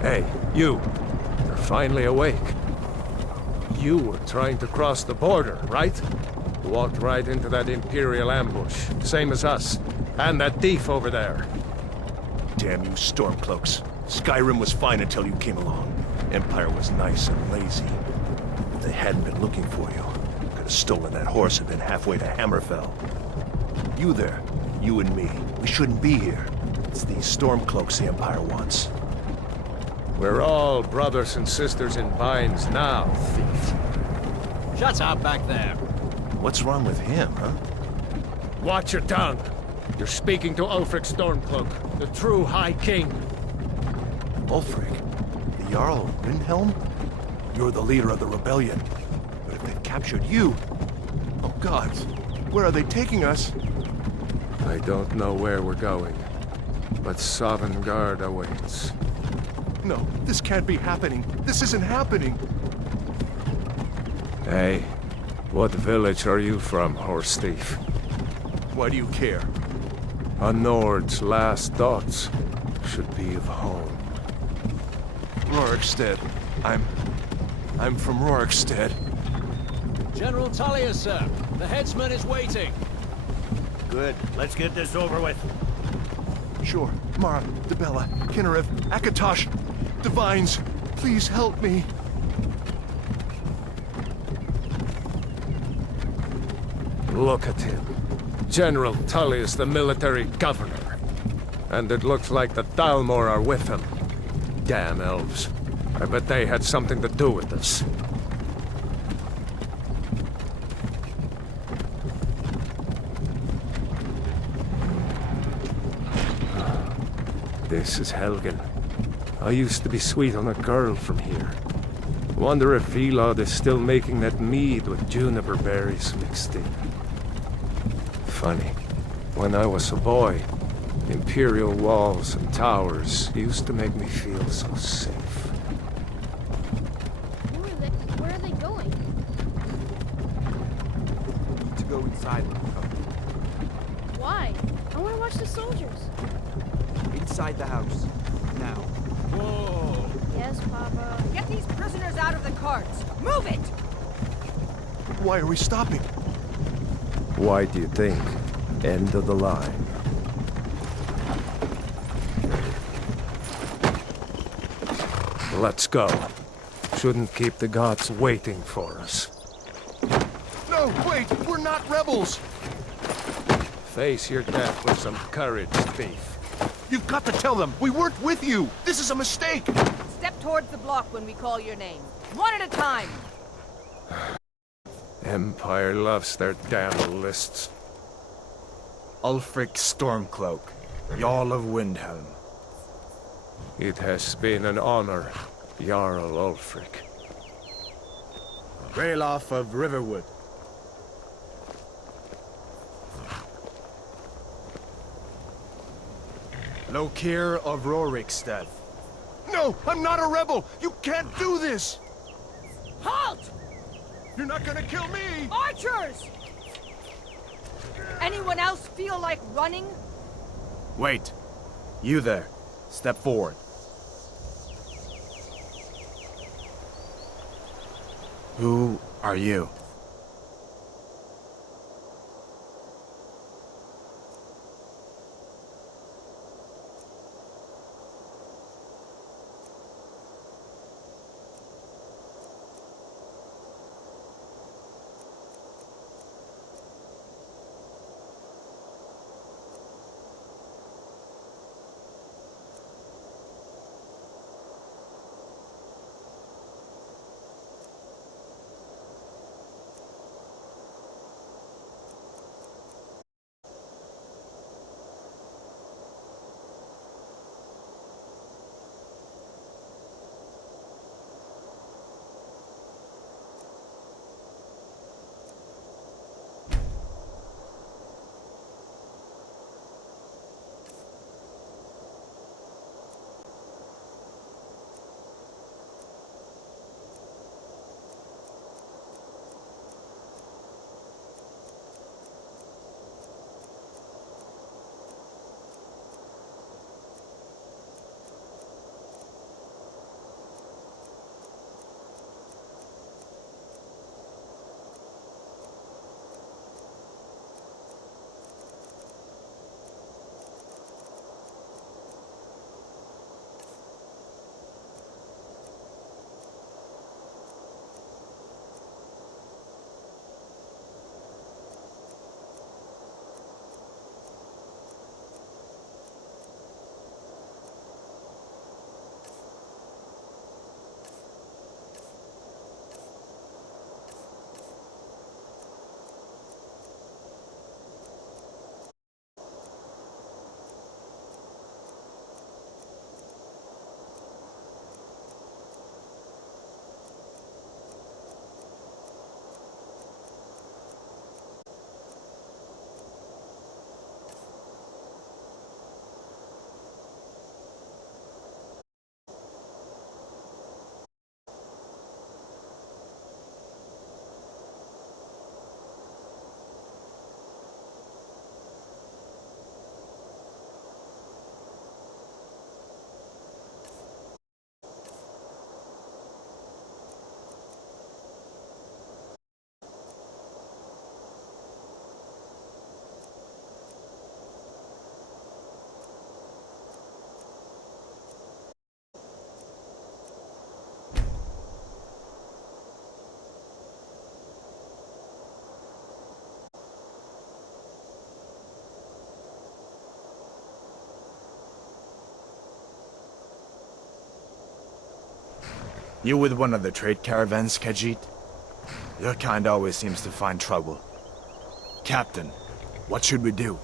Hey, you. You're finally awake. You were trying to cross the border, right? You walked right into that Imperial ambush, same as us. And that thief over there. Damn you Stormcloaks. Skyrim was fine until you came along. Empire was nice and lazy. If they hadn't been looking for you, could have stolen that horse and been halfway to Hammerfell. You there, you and me, we shouldn't be here. It's these Stormcloaks the Empire wants. We're all brothers and sisters in binds now, thief. Shut up back there. What's wrong with him, huh? Watch your tongue. You're speaking to Ulfric Stormcloak, the true High King. Ulfric? The Jarl of Windhelm? You're the leader of the rebellion. But if they've captured you... Oh God, where are they taking us? I don't know where we're going, but Sovngarde awaits. No, this can't be happening. This isn't happening. Hey, what village are you from, horse thief? Why do you care? A Nord's last thoughts should be of home. Rorikstead. I'm from Rorikstead. General Tullius, sir. The headsman is waiting. Good. Let's get this over with. Sure. Mara, Debella, Kinnereth, Akatosh, Divines, please help me. Look at him. General Tullius, the military governor. And it looks like the Thalmor are with him. Damn elves. I bet they had something to do with this. This is Helgen. I used to be sweet on a girl from here. Wonder if Vilod is still making that mead with juniper berries mixed in. Funny. When I was a boy, Imperial walls and towers used to make me feel so safe. Where are they going? To go inside. Why? I want to watch the soldiers. Inside the house. Now. Whoa! Yes, Papa. Get these prisoners out of the carts! Move it! Why are we stopping? Why do you think? End of the line. Let's go. Shouldn't keep the gods waiting for us. No, wait! We're not rebels! Face your death with some courage, thief. You've got to tell them! We weren't with you! This is a mistake! Step towards the block when we call your name. One at a time! Empire loves their damn lists. Ulfric Stormcloak, Jarl of Windhelm. It has been an honor, Jarl Ulfric. Ralof of Riverwood. Lokir of Rorikstead. No! I'm not a rebel! You can't do this! Halt! You're not gonna kill me! Archers! Anyone else feel like running? Wait. You there. Step forward. Who are you? You with one of the trade caravans, Khajiit? Your kind always seems to find trouble. Captain, what should we do?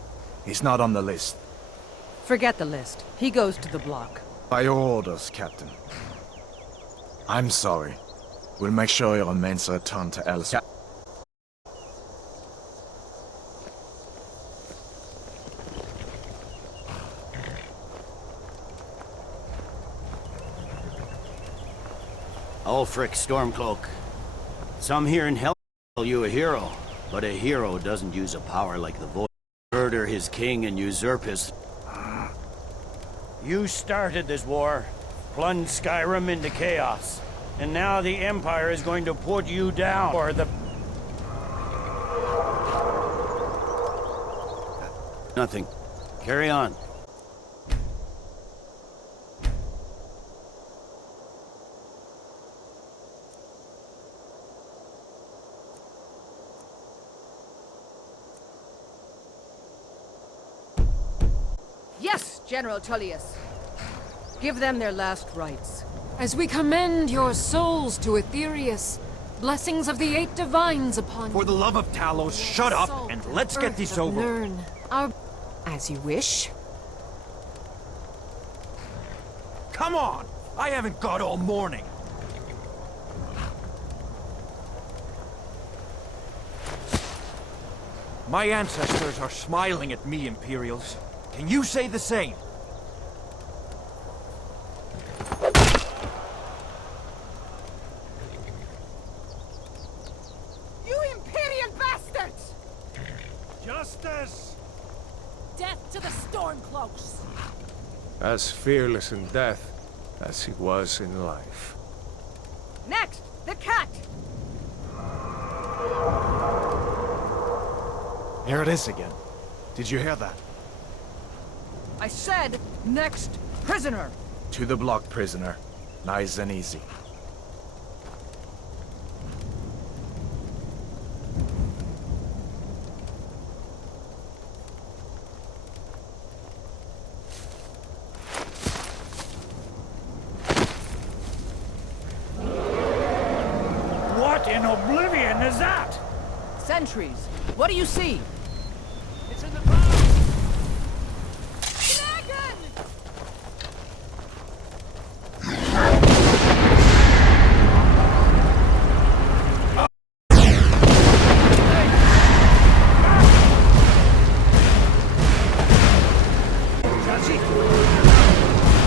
He's not on the list. Forget the list. He goes to the block. By your orders, Captain. I'm sorry. We'll make sure he remains returned to Elsa. Ulfric Stormcloak. Some here in hell call you a hero, but a hero doesn't use a power like the void. Murder his king and usurp his... You started this war, plunged Skyrim into chaos, and now the Empire is going to put you down, or the... Nothing. Carry on. Yes, General Tullius. Give them their last rites. As we commend your souls to Aetherius, blessings of the eight divines upon For you. the love of Talos, shut up Salt and let's get earth this of over. Nirn, our... As you wish. Come on! I haven't got all morning. My ancestors are smiling at me, Imperials. Can you say the same? You Imperial bastards! Justice! Death to the Stormcloaks! As fearless in death as he was in life. Next, the cat! Here it is again. Did you hear that? I said, next prisoner! To the block, prisoner. Nice and easy. What in oblivion is that? Sentries, what do you see? It's in the bow! Dragon! Jazzy!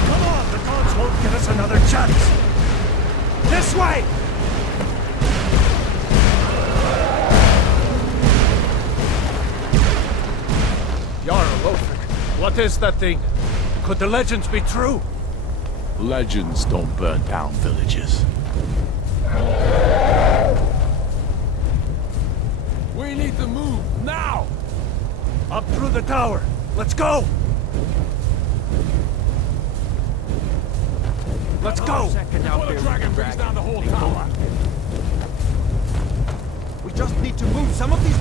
Come on, the gods won't give us another chance! This way! Jarl Ulfric, what is that thing? Could the legends be true? Legends don't burn down villages. We need to move, now! Up through the tower! Let's go! Let's go! Dragon brings down the whole tower. We just need to move some of these...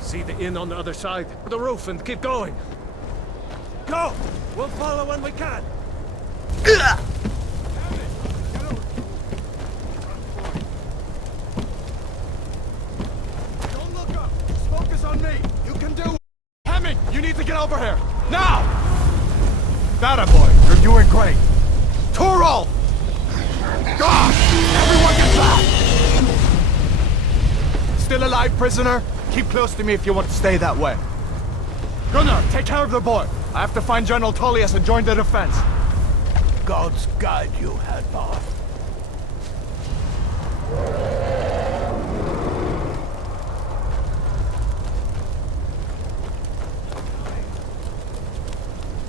See the inn on the other side? The roof and keep going. Go! We'll follow when we can! Don't look up! Just focus on me! You can do it! Hemming! You need to get over here! Now! That boy, you're doing great! Torol! God! Everyone get back! Still alive, prisoner? Keep close to me if you want to stay that way. Gunnar, take care of the boy. I have to find General Tullius and join the defense. Gods guide you, Hadvar.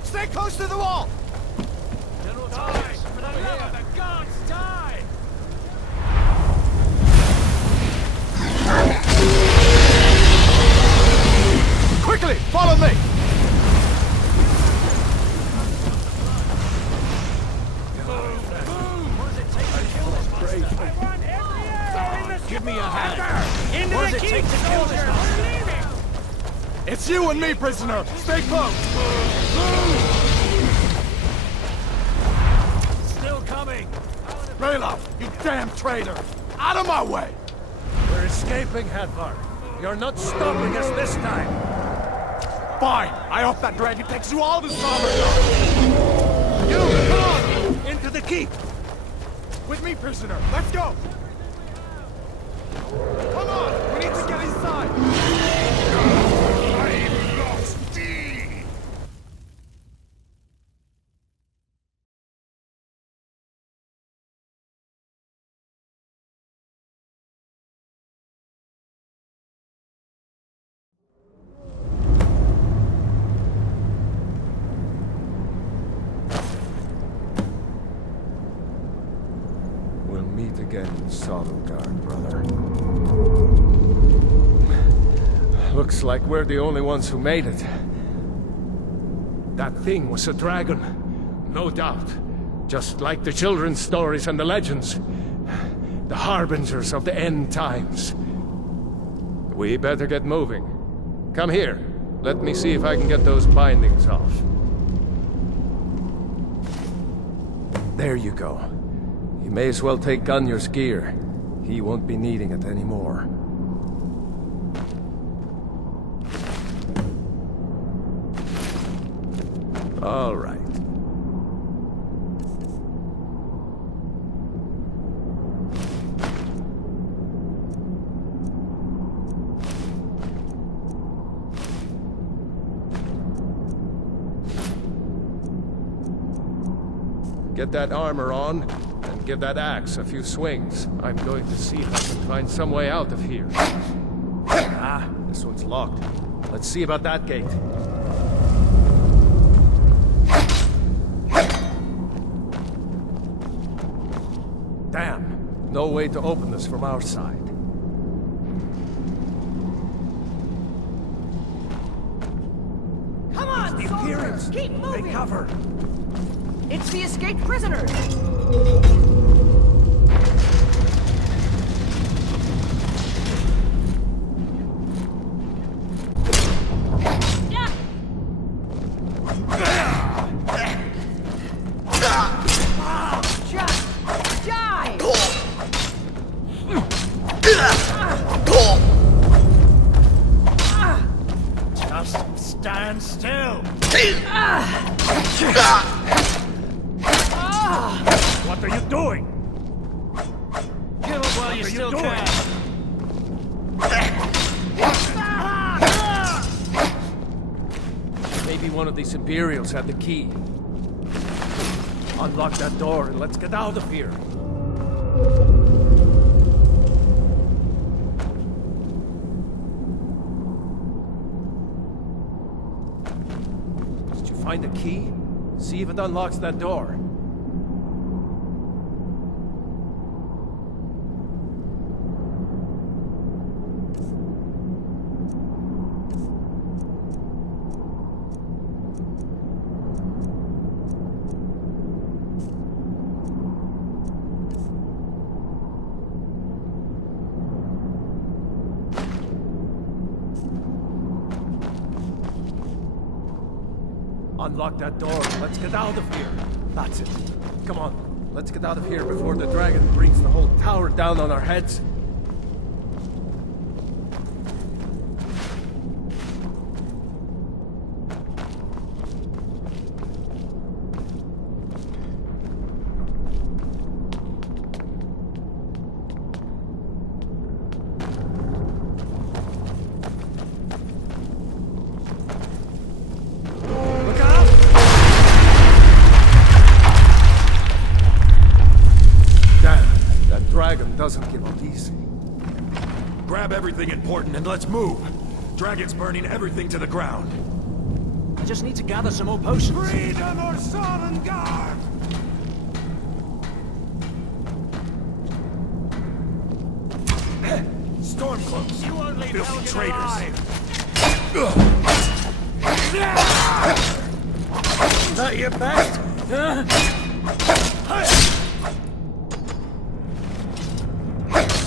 Stay close to the wall! General Tullius, for the love of the gods, die! Quickly, follow me! What does it take to kill this monster? I want every arrow in the... Give me a hand! it take to kill this guy? It's you and me, prisoner! Stay close! Still coming! Raylo, you damn traitor! Out of my way! We're escaping, Hadvar. You're not stopping us this time. Fine! I hope that dragon takes you all to Summergard! You, come on! Into the keep! With me, prisoner! Let's go! Come on! We need to get inside! I'm lost D! We'll meet again in Sodalgard, brother. Looks like we're the only ones who made it. That thing was a dragon, no doubt. Just like the children's stories and the legends. The harbingers of the end times. We better get moving. Come here. Let me see if I can get those bindings off. There you go. You may as well take Gunjar's gear. He won't be needing it anymore. All right. Get that armor on, and give that axe a few swings. I'm going to see if I can find some way out of here. Ah, this one's locked. Let's see about that gate. Damn, no way to open this from our side. Come on, soldiers! Keep moving! Take cover! It's the escaped prisoners! Just stand still! What are you doing? Kill him while you still can! Maybe one of these Imperials had the key. Unlock that door and let's get out of here. Did you find the key? See if it unlocks that door. Unlock that door and let's get out of here. That's it. Come on, let's get out of here before the dragon brings the whole tower down on our heads. Doesn't give up easy. Grab everything important and let's move. Dragon's burning everything to the ground. I just need to gather some more potions. Freedom or Sovngarde! Stormcloaks! You won't leave Filthy Helgen traitors! alive! Not your best?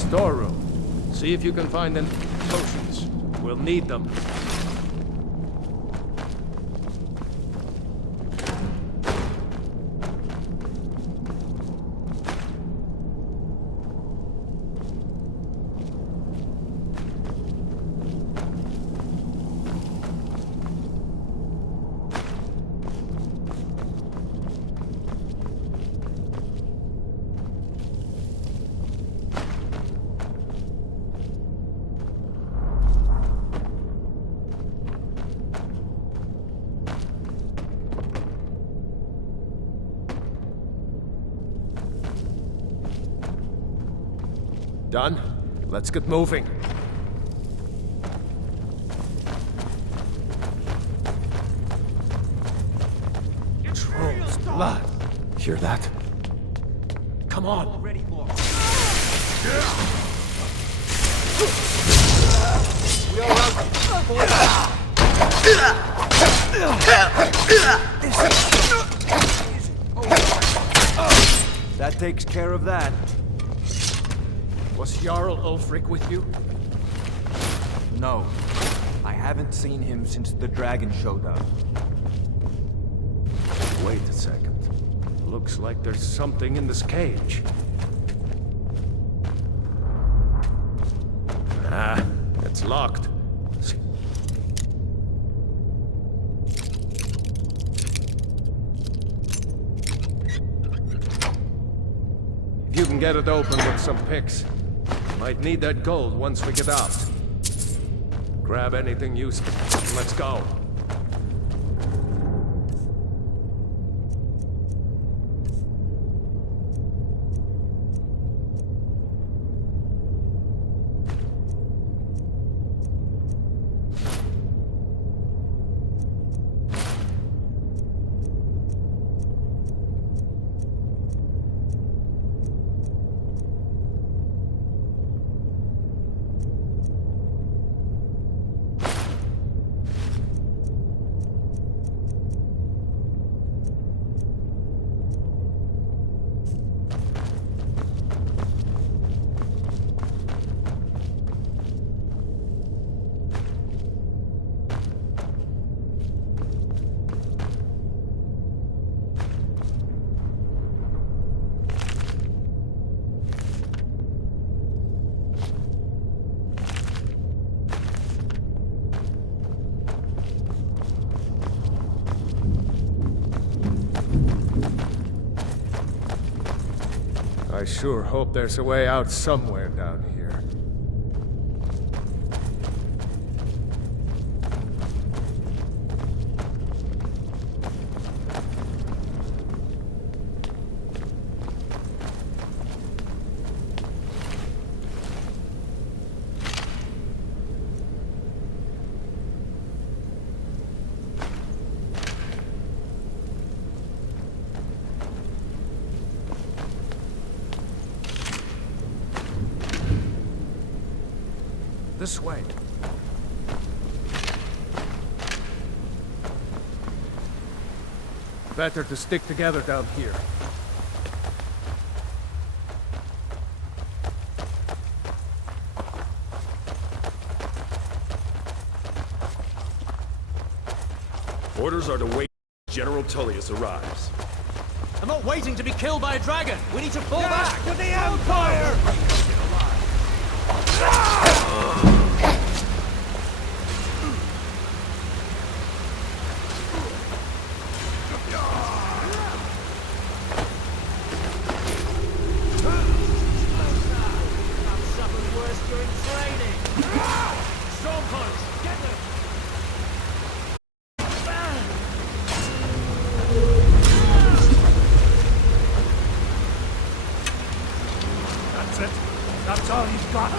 Storeroom. See if you can find an... potions. We'll need them. Done? Let's get moving. Troll's blood. Hear that? Come on. That takes care of that. Was Jarl Ulfric with you? No. I haven't seen him since the dragon showed up. Wait a second. Looks like there's something in this cage. Ah, it's locked. If you can get it open with some picks, might need that gold once we get out. Grab anything useful. Let's go. I sure hope there's a way out somewhere down here. This way. Better to stick together down here. Orders are to wait until General Tullius arrives. I'm not waiting to be killed by a dragon. We need to fall back. To the Empire! I've suffered worse during training. Storm punch. Get them. That's it. That's all you've got.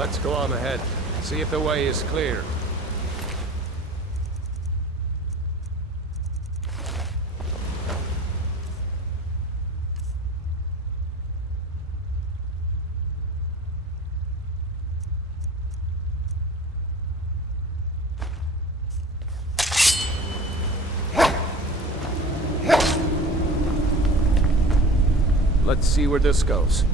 Let's go on ahead. See if the way is clear. Let's see where this goes.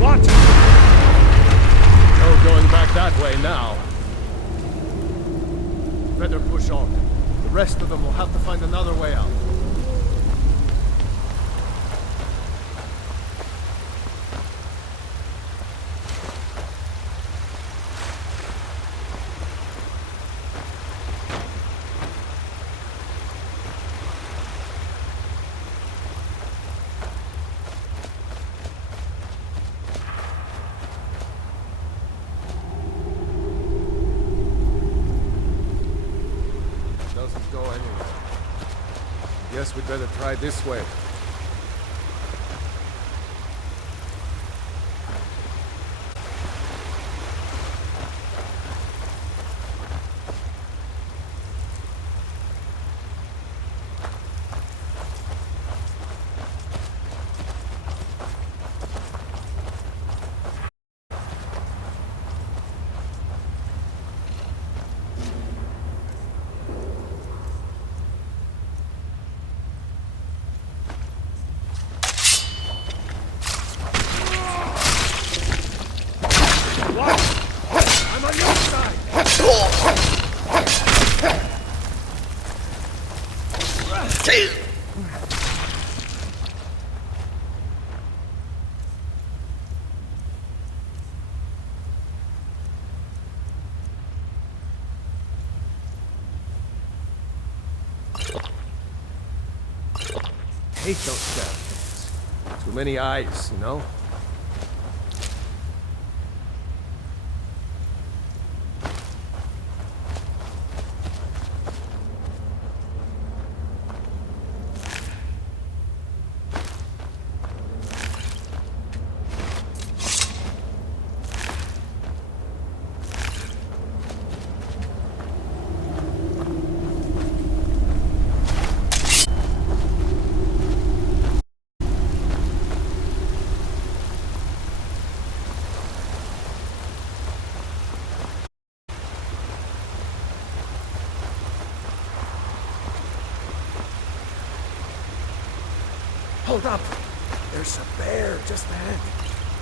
What? No going back that way now. Better push on. The rest of them will have to find another way out. Doesn't go anywhere. Guess we'd better try this way. I'm on your side! Hate those damn things. Too many eyes, you know? Hold up! There's a bear just ahead.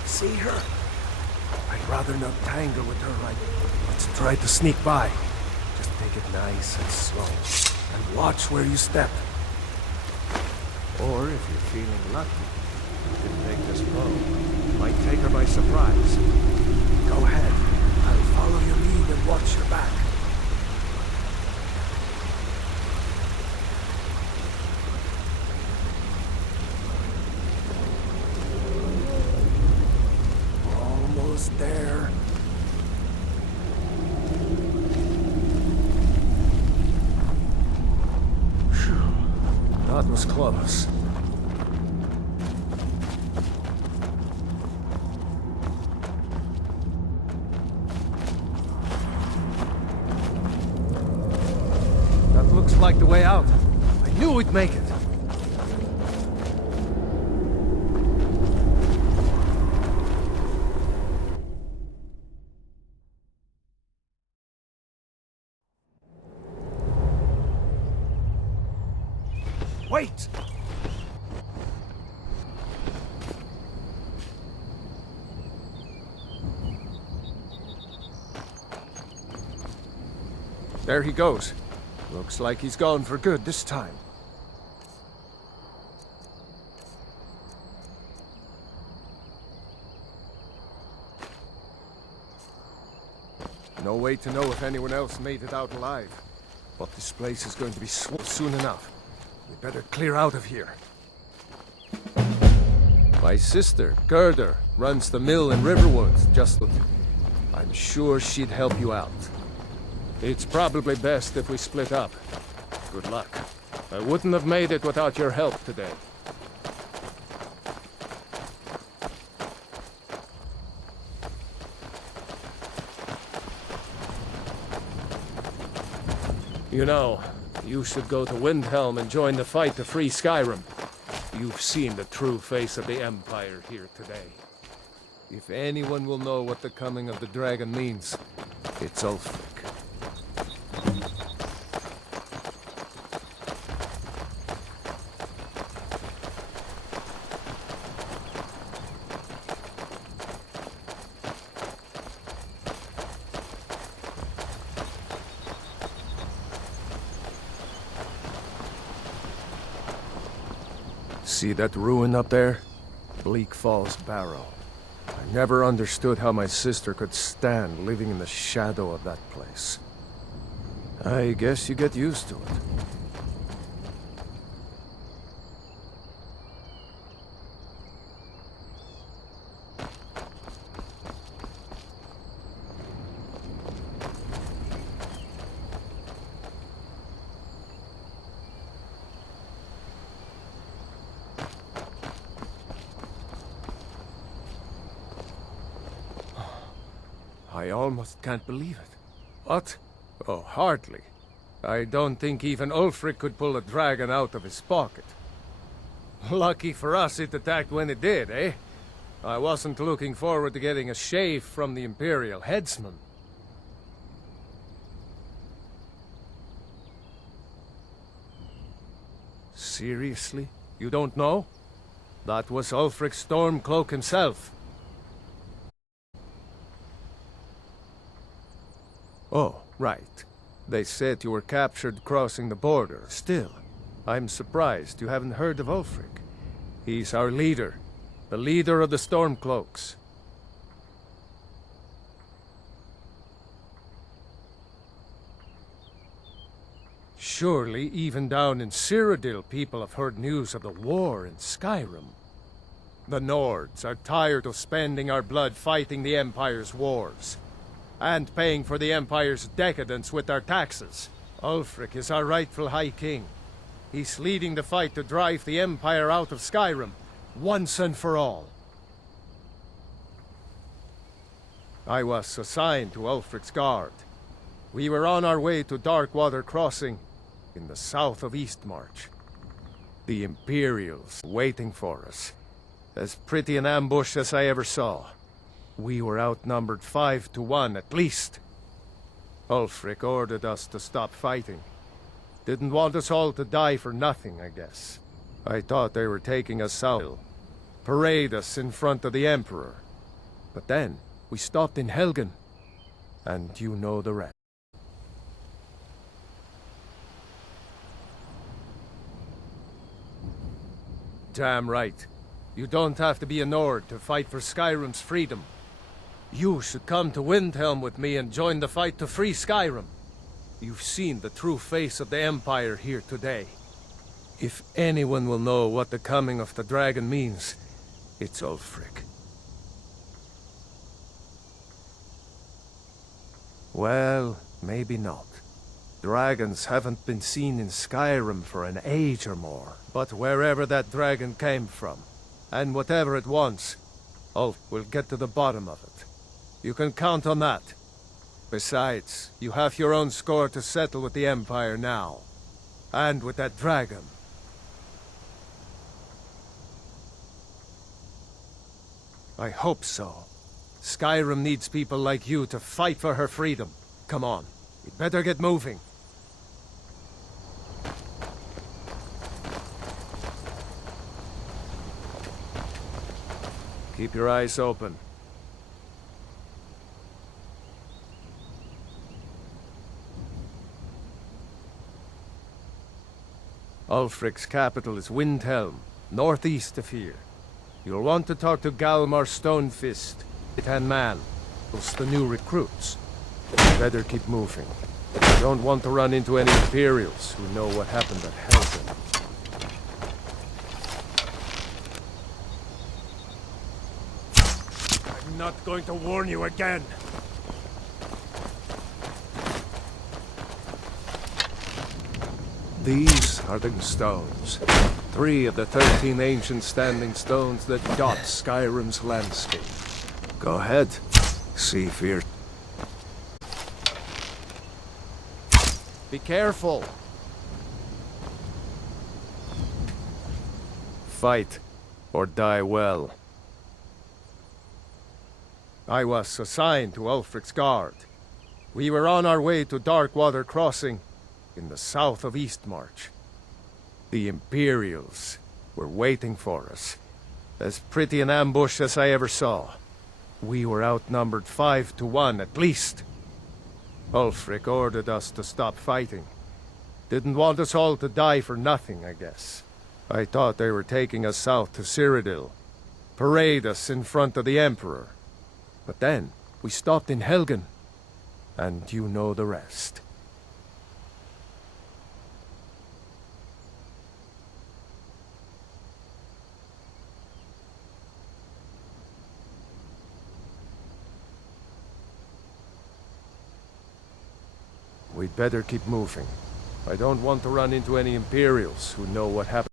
See her? I'd rather not tangle with her right. Let's try to sneak by. Just take it nice and slow. And watch where you step. Or if you're feeling lucky, you can take this road. Might take her by surprise. Go ahead. I'll follow your lead and watch your back. Almost there. Phew. That was close. That looks like the way out. I knew we'd make it. Wait! There he goes. Looks like he's gone for good this time. No way to know if anyone else made it out alive. But this place is going to be soon enough. We better clear out of here. My sister, Gerda, runs the mill in Riverwood. Just look. I'm sure she'd help you out. It's probably best if we split up. Good luck. I wouldn't have made it without your help today. You know, you should go to Windhelm and join the fight to free Skyrim. You've seen the true face of the Empire here today. If anyone will know what the coming of the dragon means, it's Ulfric. See that ruin up there? Bleak Falls Barrow. I never understood how my sister could stand living in the shadow of that place. I guess you get used to it. I almost can't believe it. What? Oh, hardly. I don't think even Ulfric could pull a dragon out of his pocket. Lucky for us it attacked when it did, eh? I wasn't looking forward to getting a shave from the Imperial headsman. Seriously? You don't know? That was Ulfric's Stormcloak himself. Oh, right. They said you were captured crossing the border. Still, I'm surprised you haven't heard of Ulfric. He's our leader. The leader of the Stormcloaks. Surely, even down in Cyrodiil, people have heard news of the war in Skyrim. The Nords are tired of spending our blood fighting the Empire's wars, and paying for the Empire's decadence with our taxes. Ulfric is our rightful High King. He's leading the fight to drive the Empire out of Skyrim, once and for all. I was assigned to Ulfric's guard. We were on our way to Darkwater Crossing, in the south of Eastmarch. The Imperials waiting for us. As pretty an ambush as I ever saw. We were outnumbered 5 to 1 at least. Ulfric ordered us to stop fighting. Didn't want us all to die for nothing, I guess. I thought they were taking us south. Parade us in front of the Emperor. But then, we stopped in Helgen. And you know the rest. Damn right. You don't have to be a Nord to fight for Skyrim's freedom. You should come to Windhelm with me and join the fight to free Skyrim. You've seen the true face of the Empire here today. If anyone will know what the coming of the dragon means, it's Ulfric. Well, maybe not. Dragons haven't been seen in Skyrim for an age or more. But wherever that dragon came from, and whatever it wants, Ulf will get to the bottom of it. You can count on that. Besides, you have your own score to settle with the Empire now. And with that dragon. I hope so. Skyrim needs people like you to fight for her freedom. Come on, we'd better get moving. Keep your eyes open. Ulfric's capital is Windhelm, northeast of here. You'll want to talk to Galmar Stonefist, right-hand man. Those the new recruits. Better keep moving. You don't want to run into any Imperials who know what happened at Helgen. I'm not going to warn you again. These are the stones. 3 of the 13 ancient standing stones that dot Skyrim's landscape. Go ahead. See for your... Be careful. Fight, or die well. I was assigned to Ulfric's guard. We were on our way to Darkwater Crossing, in the south of Eastmarch. The Imperials were waiting for us. As pretty an ambush as I ever saw. We were outnumbered 5 to 1 at least. Ulfric ordered us to stop fighting. Didn't want us all to die for nothing, I guess. I thought they were taking us south to Cyrodiil. Parade us in front of the Emperor. But then, we stopped in Helgen. And you know the rest. We'd better keep moving. I don't want to run into any Imperials who know what happened.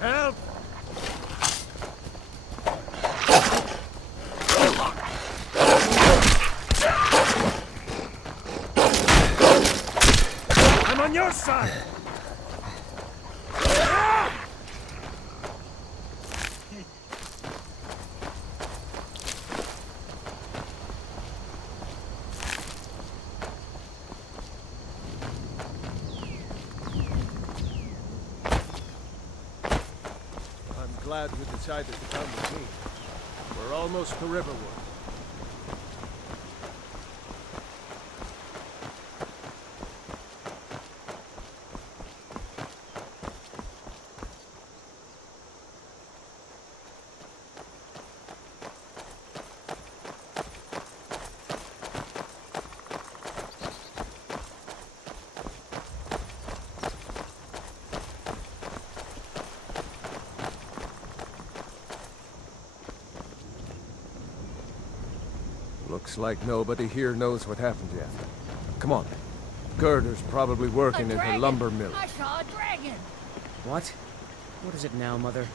Help! I'm on your side! Glad you decided to come with me. We're almost to Riverwood. Looks like nobody here knows what happened yet. Come on. Gerda's probably working in her lumber mill. I saw a dragon! What? What is it now, Mother?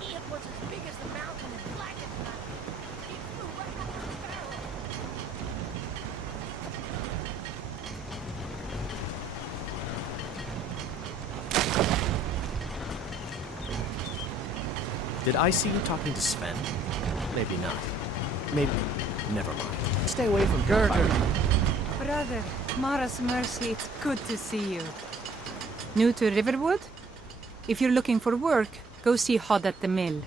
It was as big as the mountain and black as night. It flew right over the barrel. Did I see you talking to Sven? Maybe not. Maybe... Never mind. Stay away from Gerda. Brother, Mara's mercy, it's good to see you. New to Riverwood? If you're looking for work, go see Hod at the mill.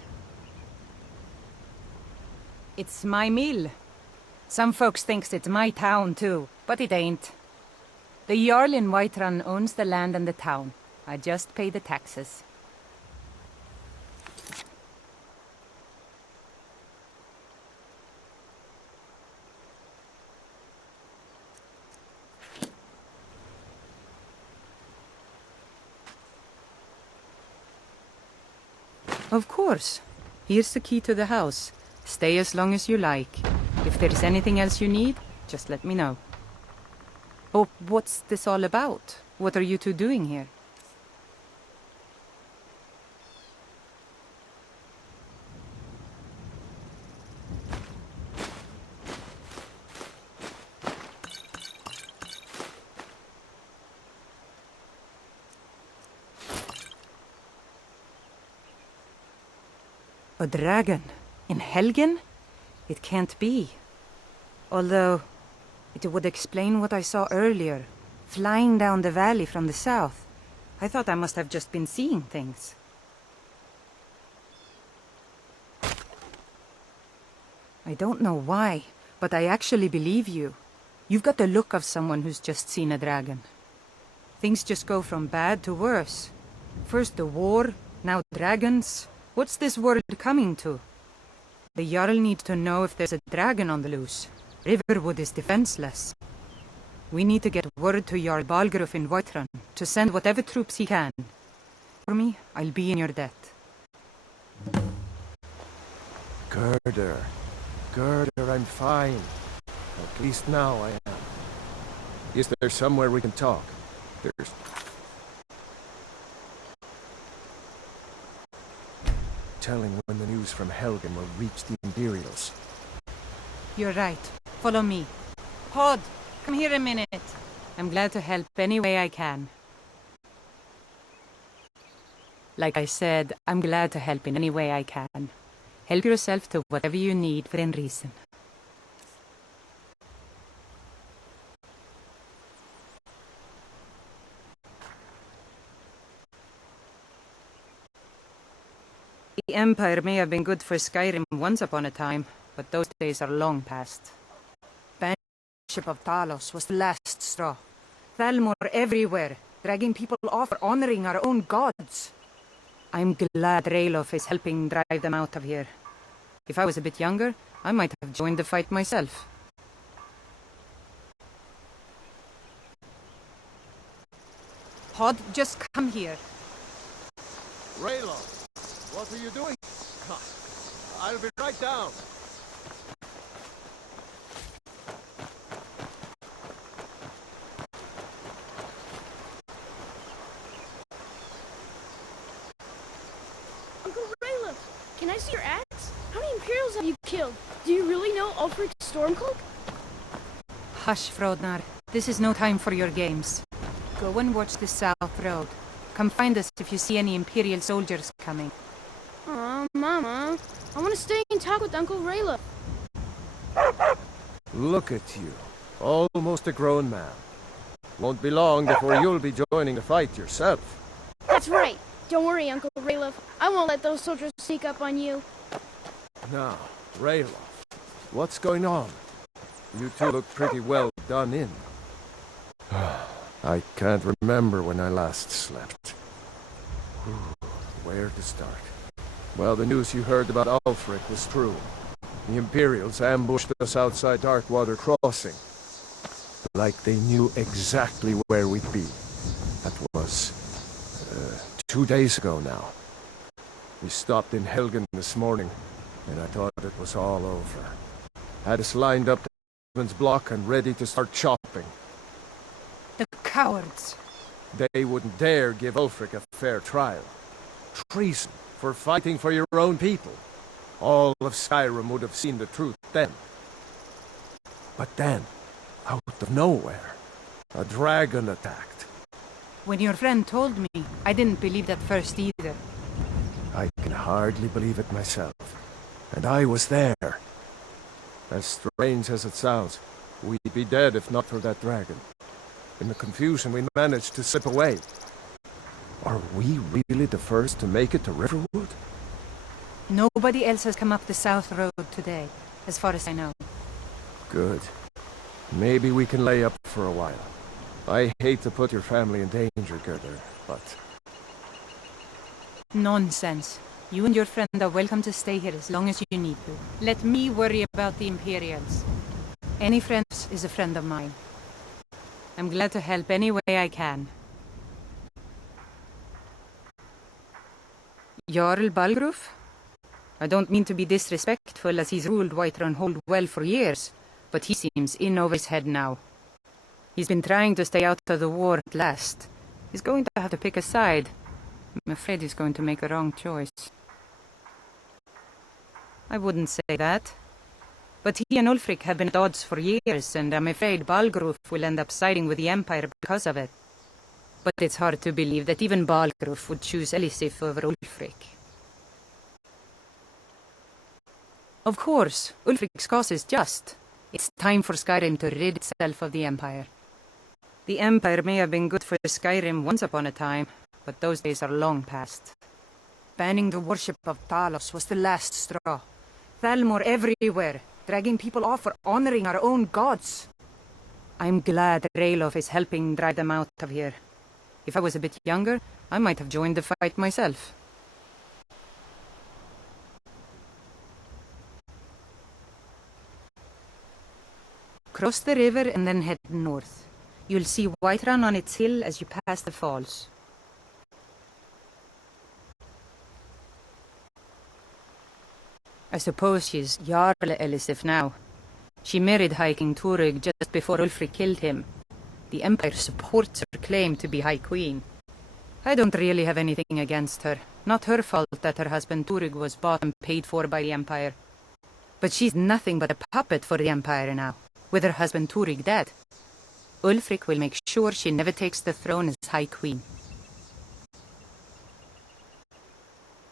It's my mill. Some folks thinks it's my town too, but it ain't. The Jarl in Whiterun owns the land and the town. I just pay the taxes. Of course. Here's the key to the house. Stay as long as you like. If there's anything else you need, just let me know. Oh, what's this all about? What are you two doing here? A dragon? In Helgen? It can't be. Although, it would explain what I saw earlier, flying down the valley from the south. I thought I must have just been seeing things. I don't know why, but I actually believe you. You've got the look of someone who's just seen a dragon. Things just go from bad to worse. First the war, now dragons. What's this world coming to? The Jarl needs to know if there's a dragon on the loose. Riverwood is defenseless. We need to get word to Jarl Balgruuf in Whiterun to send whatever troops he can. For me, I'll be in your debt. Gerder. Gerder, I'm fine. At least now I am. Is there somewhere we can talk? There's... telling when the news from Helgen will reach the Imperials. You're right. Follow me. Pod, come here a minute. I'm glad to help any way I can. Like I said, I'm glad to help in any way I can. Help yourself to whatever you need within reason. The Empire may have been good for Skyrim once upon a time, but those days are long past. Banship of Talos was the last straw. Thalmor everywhere, dragging people off for honoring our own gods. I'm glad Ralof is helping drive them out of here. If I was a bit younger, I might have joined the fight myself. Pod, just come here. Raylo, what are you doing? I'll be right down. Uncle Raylo, can I see your axe? How many Imperials have you killed? Do you really know Ulfric's Stormcloak? Hush, Frodnar. This is no time for your games. Go and watch the South Road. Come find us if you see any Imperial soldiers coming. Aw, Mama. I want to stay and talk with Uncle Raylo. Look at you. Almost a grown man. Won't be long before you'll be joining the fight yourself. That's right. Don't worry, Uncle Raylo. I won't let those soldiers sneak up on you. Now, Rayloff, what's going on? You two look pretty well done in. I can't remember when I last slept. Where to start? Well, the news you heard about Ulfric was true. The Imperials ambushed us outside Darkwater Crossing. Like they knew exactly where we'd be. That was... 2 days ago now. We stopped in Helgen this morning, and I thought it was all over. Had us lined up to the block and ready to start chopping. The cowards! They wouldn't dare give Ulfric a fair trial. Treason for fighting for your own people. All of Skyrim would have seen the truth then. But then, out of nowhere, a dragon attacked. When your friend told me, I didn't believe at first either. I can hardly believe it myself. And I was there. As strange as it sounds, we'd be dead if not for that dragon. In the confusion, we managed to slip away. Are we really the first to make it to Riverwood? Nobody else has come up the South Road today, as far as I know. Good. Maybe we can lay up for a while. I hate to put your family in danger, Gerda, but... Nonsense. You and your friend are welcome to stay here as long as you need to. Let me worry about the Imperials. Any friend is a friend of mine. I'm glad to help any way I can. Jarl Balgruf? I don't mean to be disrespectful, as he's ruled Whiterun Hold well for years, but he seems in over his head now. He's been trying to stay out of the war at last. He's going to have to pick a side. I'm afraid he's going to make the wrong choice. I wouldn't say that. But he and Ulfric have been at odds for years, and I'm afraid Balgruf will end up siding with the Empire because of it. But it's hard to believe that even Balgruf would choose Elisif over Ulfric. Of course, Ulfric's cause is just. It's time for Skyrim to rid itself of the Empire. The Empire may have been good for Skyrim once upon a time, but those days are long past. Banning the worship of Talos was the last straw. Thalmor everywhere, dragging people off for honoring our own gods. I'm glad Ralof is helping drive them out of here. If I was a bit younger, I might have joined the fight myself. Cross the river and then head north. You'll see Whiterun on its hill as you pass the falls. I suppose she's Jarl Elisif now. She married High King Turig just before Ulfric killed him. The Empire supports her claim to be High Queen. I don't really have anything against her. Not her fault that her husband Turig was bought and paid for by the Empire. But she's nothing but a puppet for the Empire now, with her husband Turig dead. Ulfric will make sure she never takes the throne as High Queen.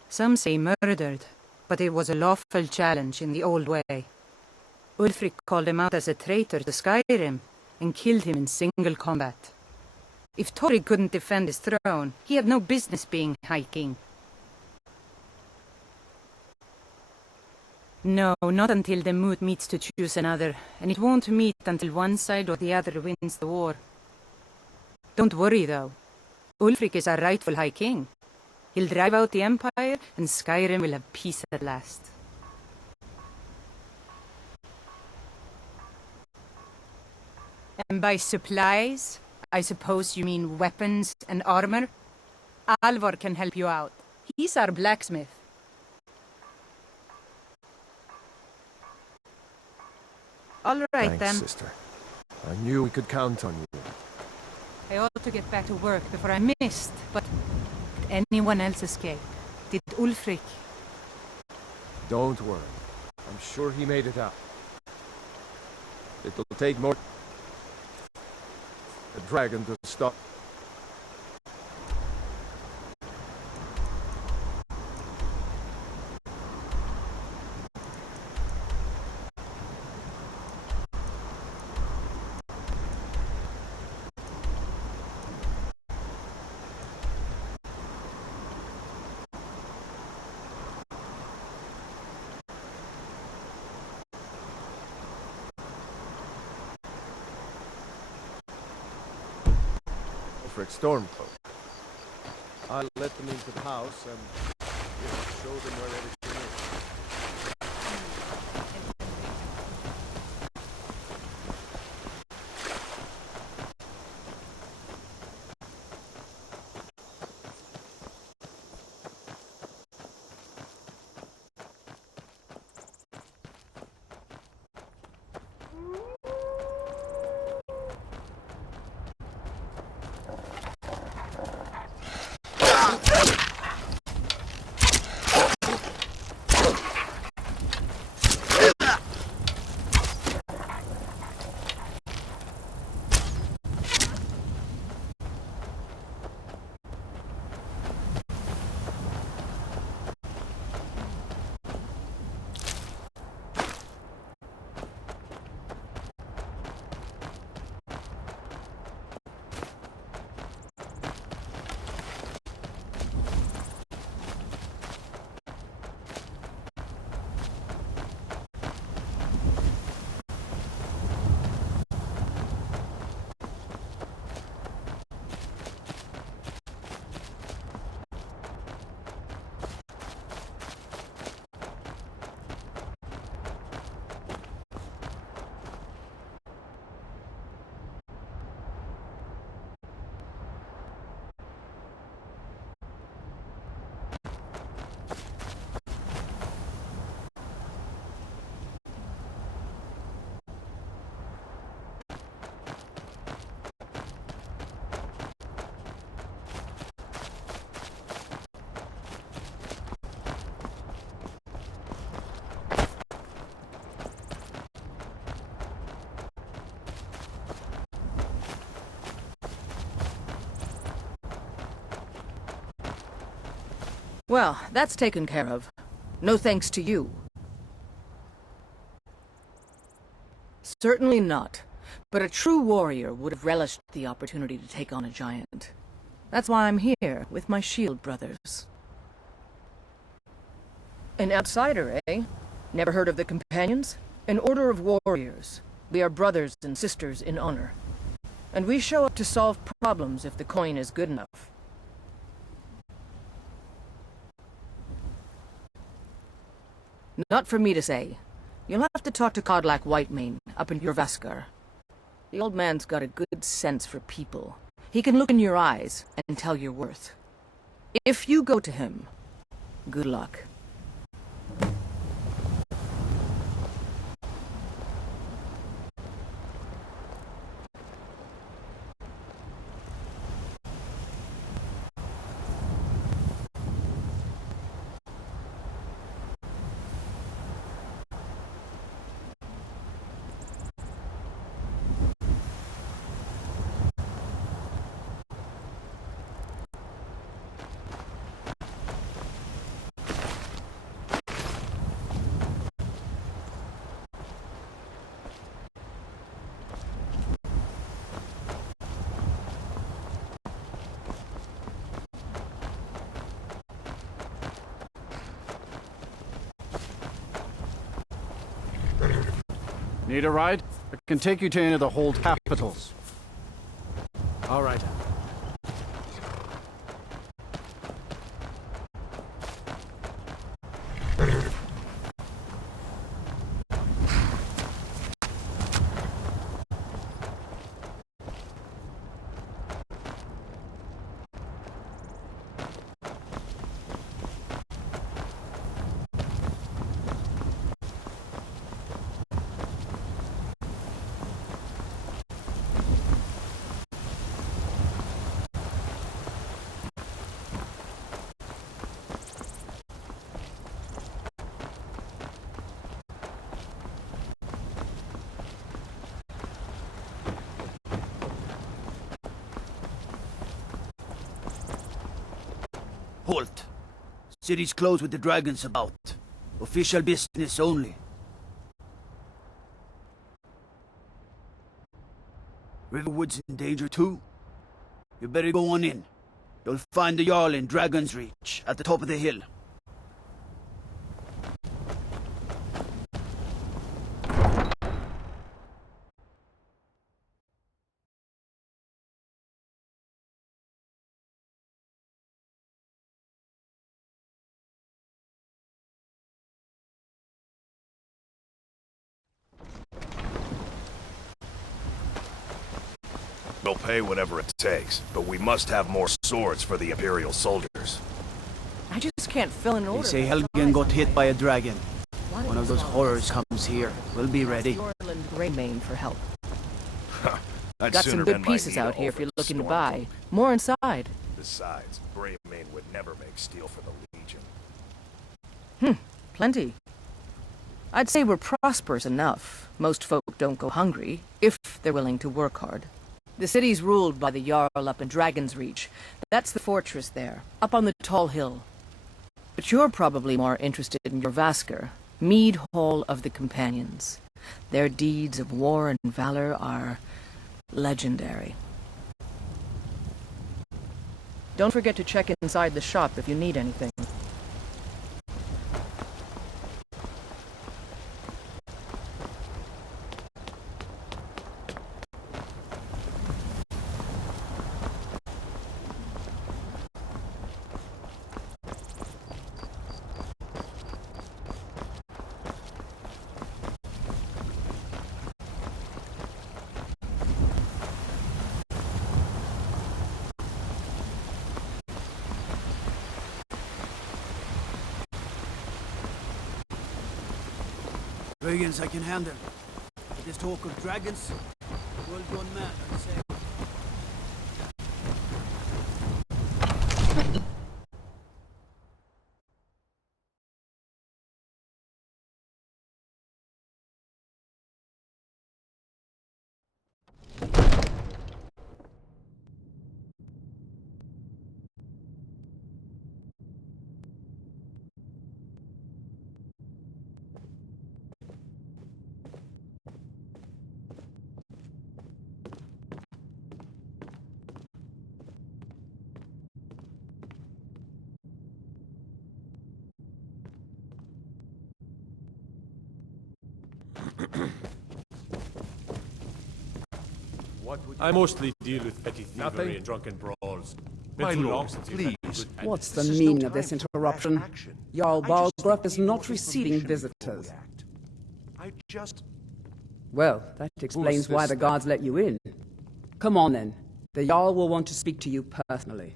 Some say murdered, but it was a lawful challenge in the old way. Ulfric called him out as a traitor to Skyrim and killed him in single combat. If Turig couldn't defend his throne, he had no business being High King. No, not until the mood meets to choose another, and it won't meet until one side or the other wins the war. Don't worry, though. Ulfric is our rightful High King. He'll drive out the Empire, and Skyrim will have peace at last. And by supplies, I suppose you mean weapons and armor? Alvor can help you out. He's our blacksmith. All right, Thanks, then. sister. I knew we could count on you. I ought to get back to work before I missed, but did anyone else escape? Did Ulfric? Don't worry. I'm sure he made it out. It'll take more... the dragon to stop. Stormcloak. I'll let them into the house and show them where everything is. Well, that's taken care of. No thanks to you. Certainly not. But a true warrior would have relished the opportunity to take on a giant. That's why I'm here, with my shield brothers. An outsider, eh? Never heard of the Companions? An order of warriors. We are brothers and sisters in honor. And we show up to solve problems if the coin is good enough. Not for me to say. You'll have to talk to Codlac Whitemane, up in your Vaskar. The old man's got a good sense for people. He can look in your eyes and tell your worth. If you go to him, good luck. Need a ride? I can take you to any of the hold capitals. All right. Halt. City's closed with the dragons about. Official business only. Riverwood's in danger too. You better go on in. You'll find the Jarl in Dragon's Reach, at the top of the hill. We'll pay whatever it takes, but we must have more swords for the Imperial soldiers. I just can't fill an order. They say Helgen got hit by a dragon. One of those horrors comes here. We'll be ready. Yorland Greymane for help. I'd Got some sooner good bend my pieces knee out to here if you're Ulfric's looking to Stormcloak. buy. More inside. Besides, Greymane would never make steel for the Legion. Plenty. I'd say we're prosperous enough. Most folk don't go hungry, if they're willing to work hard. The city's ruled by the Jarl up in Dragon's Reach. That's the fortress there, up on the tall hill. But you're probably more interested in your Vaskar, Mead Hall of the Companions. Their deeds of war and valor are legendary. Don't forget to check inside the shop if you need anything. Dragons I can handle. But this talk of dragons, world gone mad, I'd say. I mostly deal with petty thievery and drunken brawls. My Been too lord, long since we've had please. good- What's the This is no meaning of time this for interruption? rash action. Jarl I just Balgruuf need is more not receiving information before we visitors. act. I just... Well, that explains why this the then? guards let you in. Come on then. The Jarl will want to speak to you personally.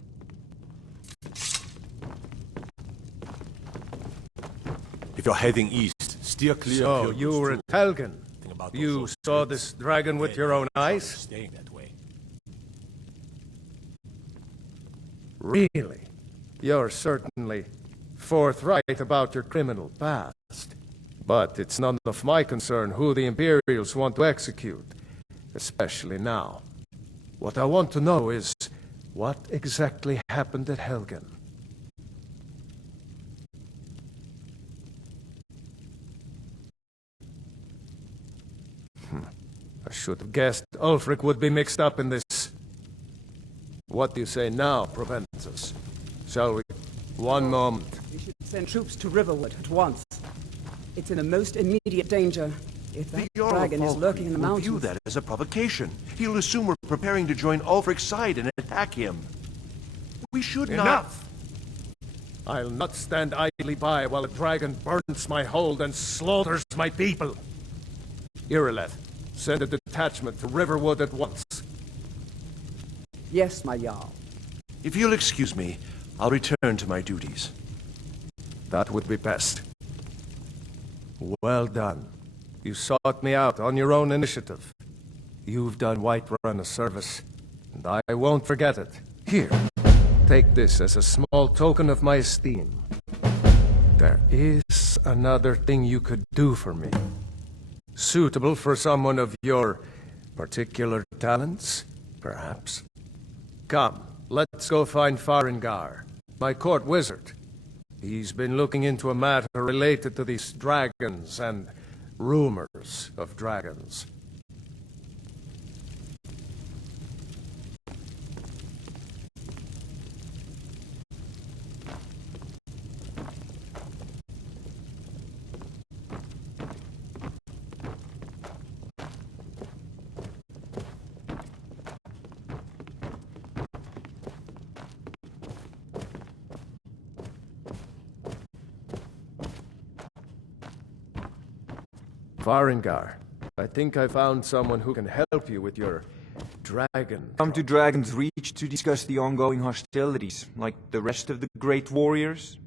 If you're heading east, steer clear So, of you were at Helgen. You saw this dragon with your own eyes? Staying that way. Really? You're certainly forthright about your criminal past. But it's none of my concern who the Imperials want to execute, especially now. What I want to know is, what exactly happened at Helgen? I should have guessed Ulfric would be mixed up in this. What do you say now, Proventus? Shall we? One moment. We should send troops to Riverwood at once. It's in the most immediate danger. If that dragon is lurking in the will view mountains... that as a provocation. He'll assume we're preparing to join Ulfric's side and attack him. We should not... Enough! I'll not stand idly by while a dragon burns my hold and slaughters my people. Irileth, send a detachment to Riverwood at once. Yes, my Jarl. If you'll excuse me, I'll return to my duties. That would be best. Well done. You sought me out on your own initiative. You've done Whiterun a service, and I won't forget it. Here, take this as a small token of my esteem. There is another thing you could do for me. Suitable for someone of your particular talents, perhaps. Come, let's go find Farengar, my court wizard. He's been looking into a matter related to these dragons and rumors of dragons. Farengar, I think I found someone who can help you with your dragon. Come to Dragon's Reach to discuss the ongoing hostilities, like the rest of the great warriors?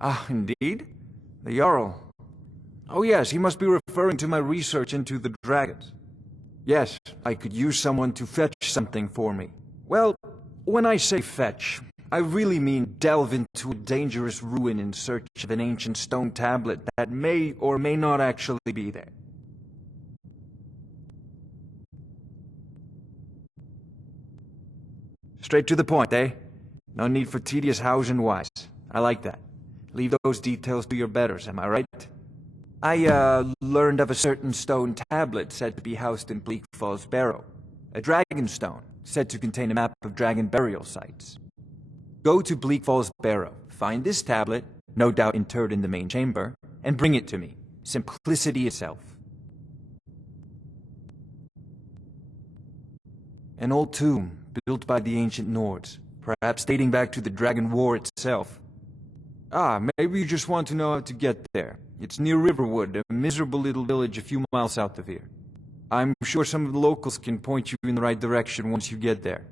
Ah, indeed? The Jarl. Oh yes, he must be referring to my research into the dragons. Yes, I could use someone to fetch something for me. Well, when I say fetch, I really mean delve into a dangerous ruin in search of an ancient stone tablet that may or may not actually be there. Straight to the point, eh? No need for tedious hows and whys. I like that. Leave those details to your betters, am I right? I, learned of a certain stone tablet said to be housed in Bleak Falls Barrow. A dragon stone, said to contain a map of dragon burial sites. Go to Bleak Falls Barrow, find this tablet, no doubt interred in the main chamber, and bring it to me. Simplicity itself. An old tomb, built by the ancient Nords, perhaps dating back to the Dragon War itself. Ah, maybe you just want to know how to get there. It's near Riverwood, a miserable little village a few miles south of here. I'm sure some of the locals can point you in the right direction once you get there.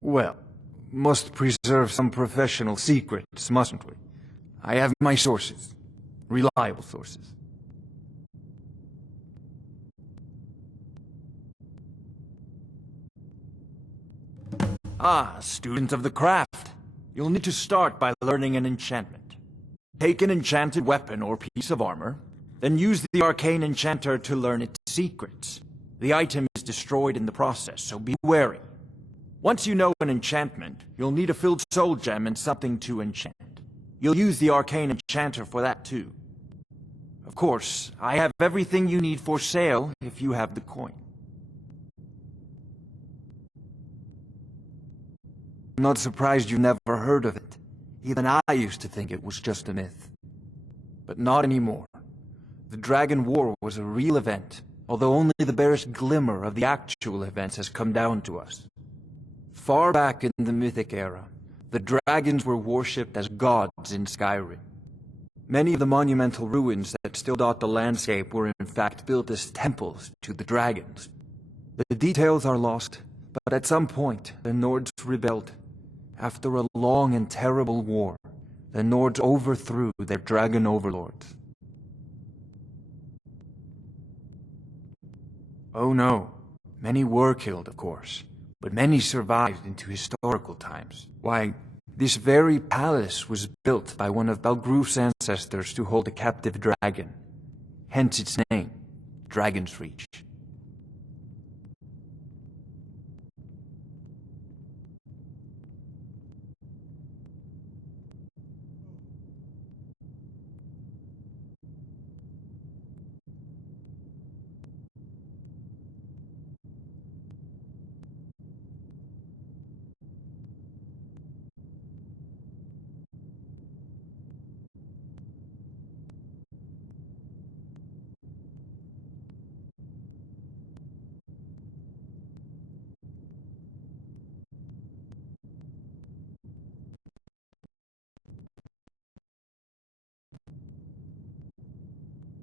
Well, must preserve some professional secrets, mustn't we? I have my sources. Reliable sources. Ah, student of the craft. You'll need to start by learning an enchantment. Take an enchanted weapon or piece of armor, then use the arcane enchanter to learn its secrets. The item is destroyed in the process, so be wary. Once you know an enchantment, you'll need a filled soul gem and something to enchant. You'll use the arcane enchanter for that too. Of course, I have everything you need for sale if you have the coin. I'm not surprised you never heard of it. Even I used to think it was just a myth. But not anymore. The Dragon War was a real event, although only the barest glimmer of the actual events has come down to us. Far back in the Mythic era, the dragons were worshipped as gods in Skyrim. Many of the monumental ruins that still dot the landscape were in fact built as temples to the dragons. The details are lost, but at some point the Nords rebelled. After a long and terrible war, the Nords overthrew their dragon overlords. Oh no, many were killed, of course, but many survived into historical times. Why, this very palace was built by one of Balgruf's ancestors to hold a captive dragon. Hence its name, Dragon's Reach.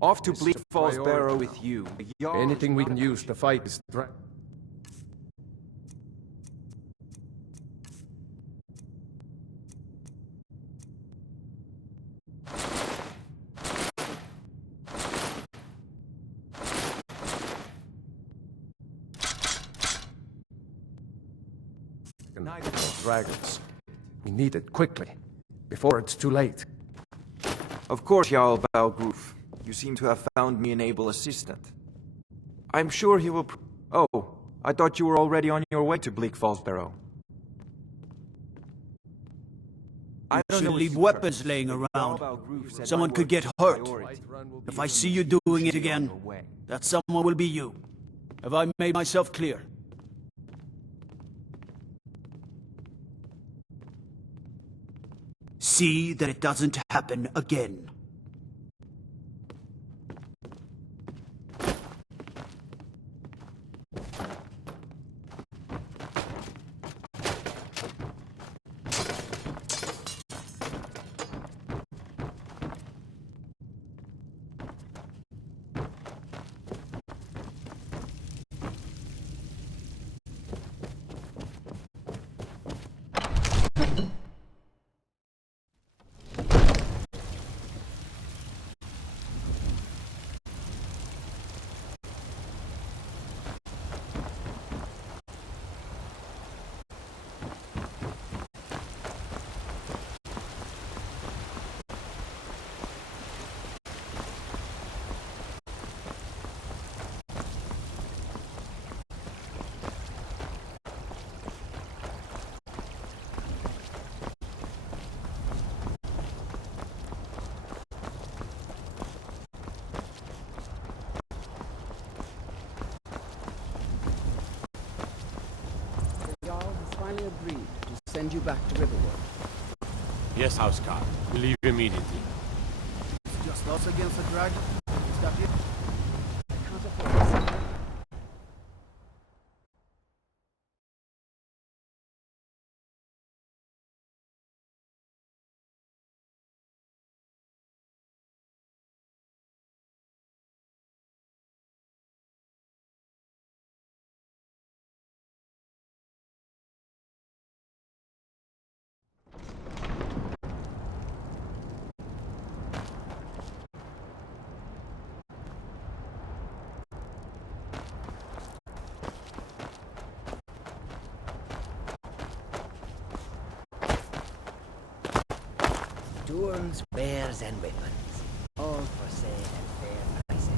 Off to Bleak Falls Barrow with you. Anything we can use to fight this threat. Dragons. We need it quickly, before it's too late. Of course, Jarl Balgruf. You seem to have found me an able assistant. I'm sure he will Oh, I thought you were already on your way to Bleak Falls Barrow. I shouldn't leave weapons laying around. Someone could get hurt. If I see you doing it again, that someone will be you. Have I made myself clear? See that it doesn't happen again. Finally agreed to send you back to Riverwood. Yes, Housecarl. We leave immediately. It's just us against the dragon? Is that it? I can't afford this. Tools, wares, and weapons. All for sale at fair prices.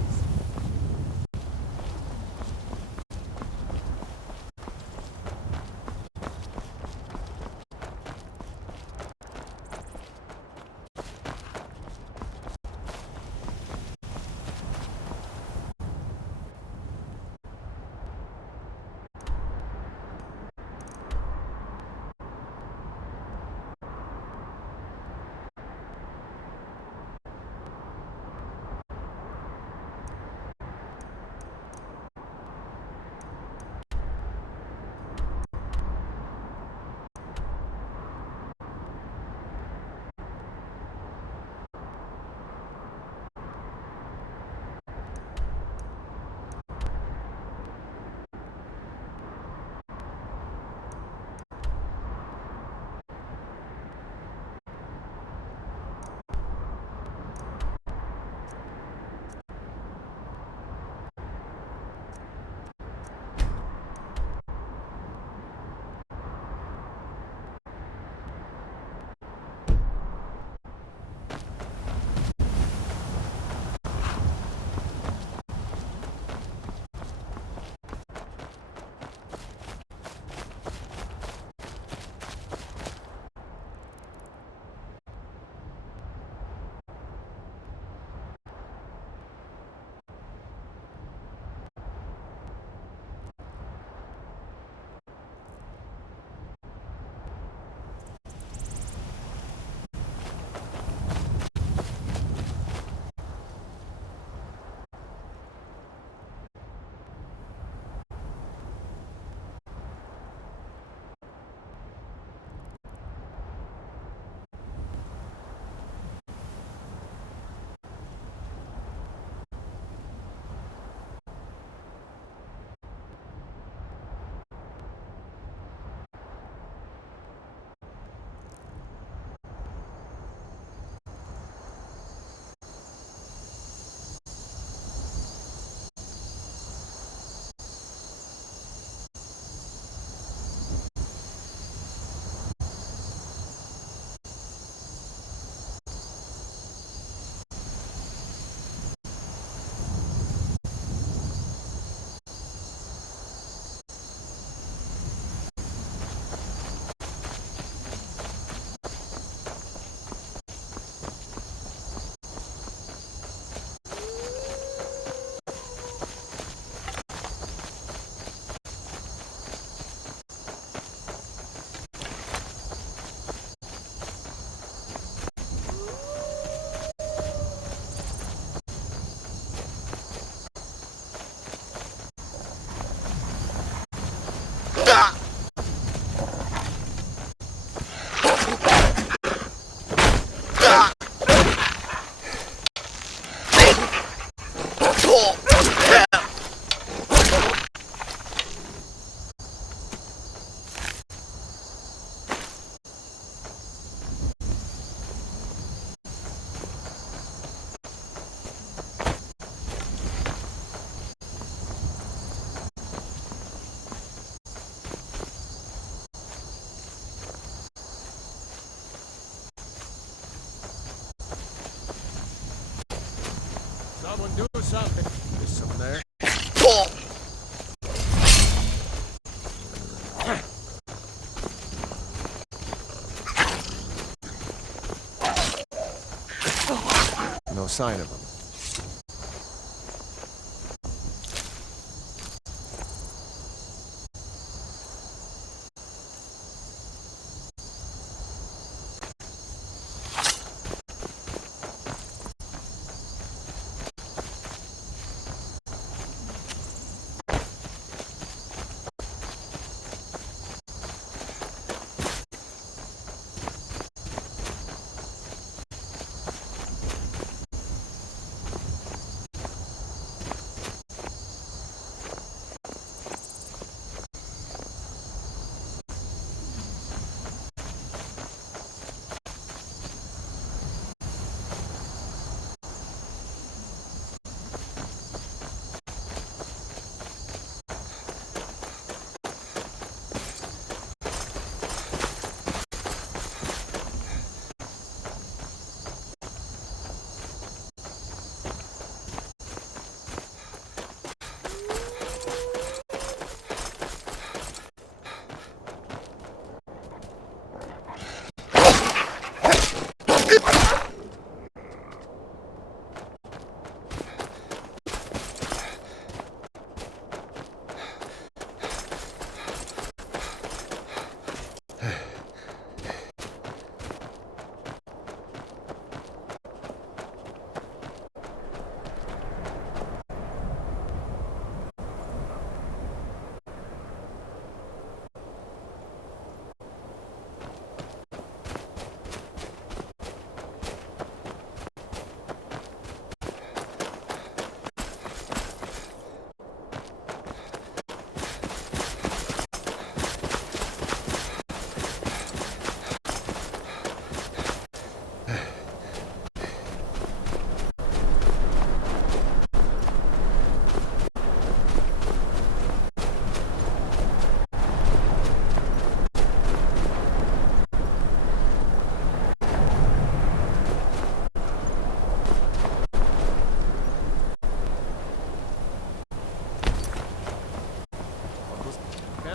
Someone do something. There's someone there. No sign of him.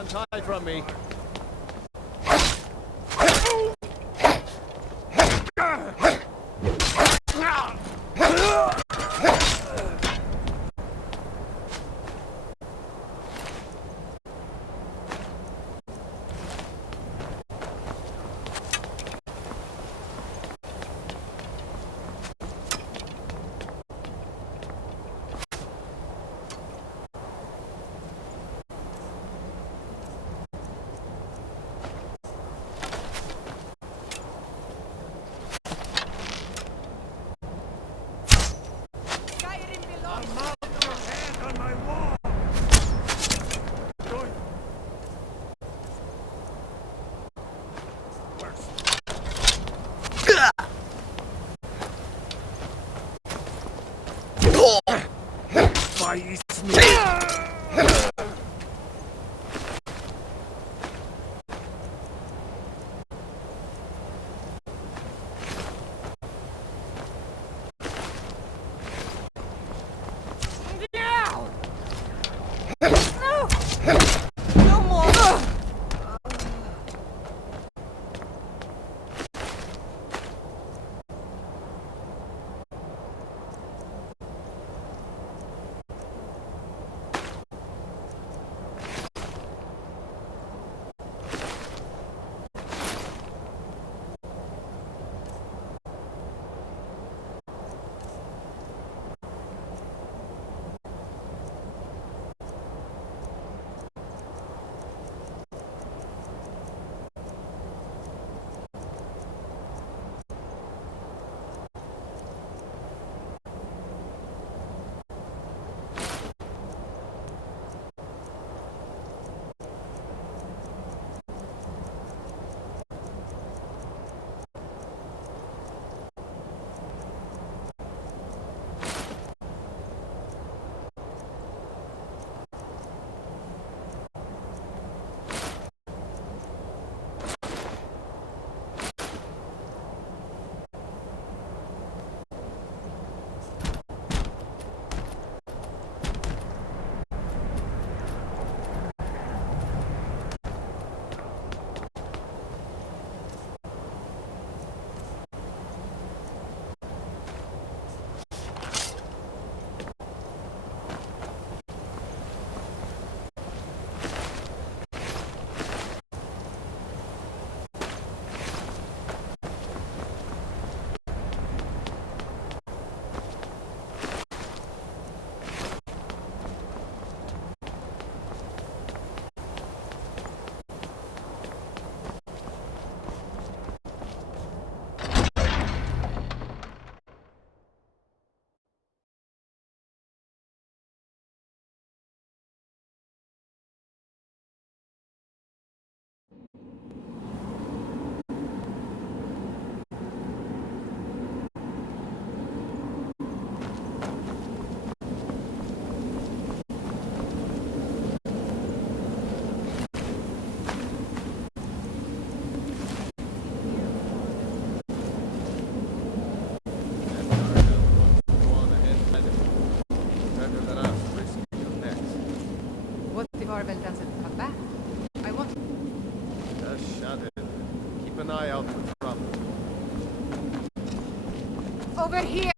Can't hide from me. Marvel doesn't come back. I want... Just shut it. Keep an eye out for trouble. Over here!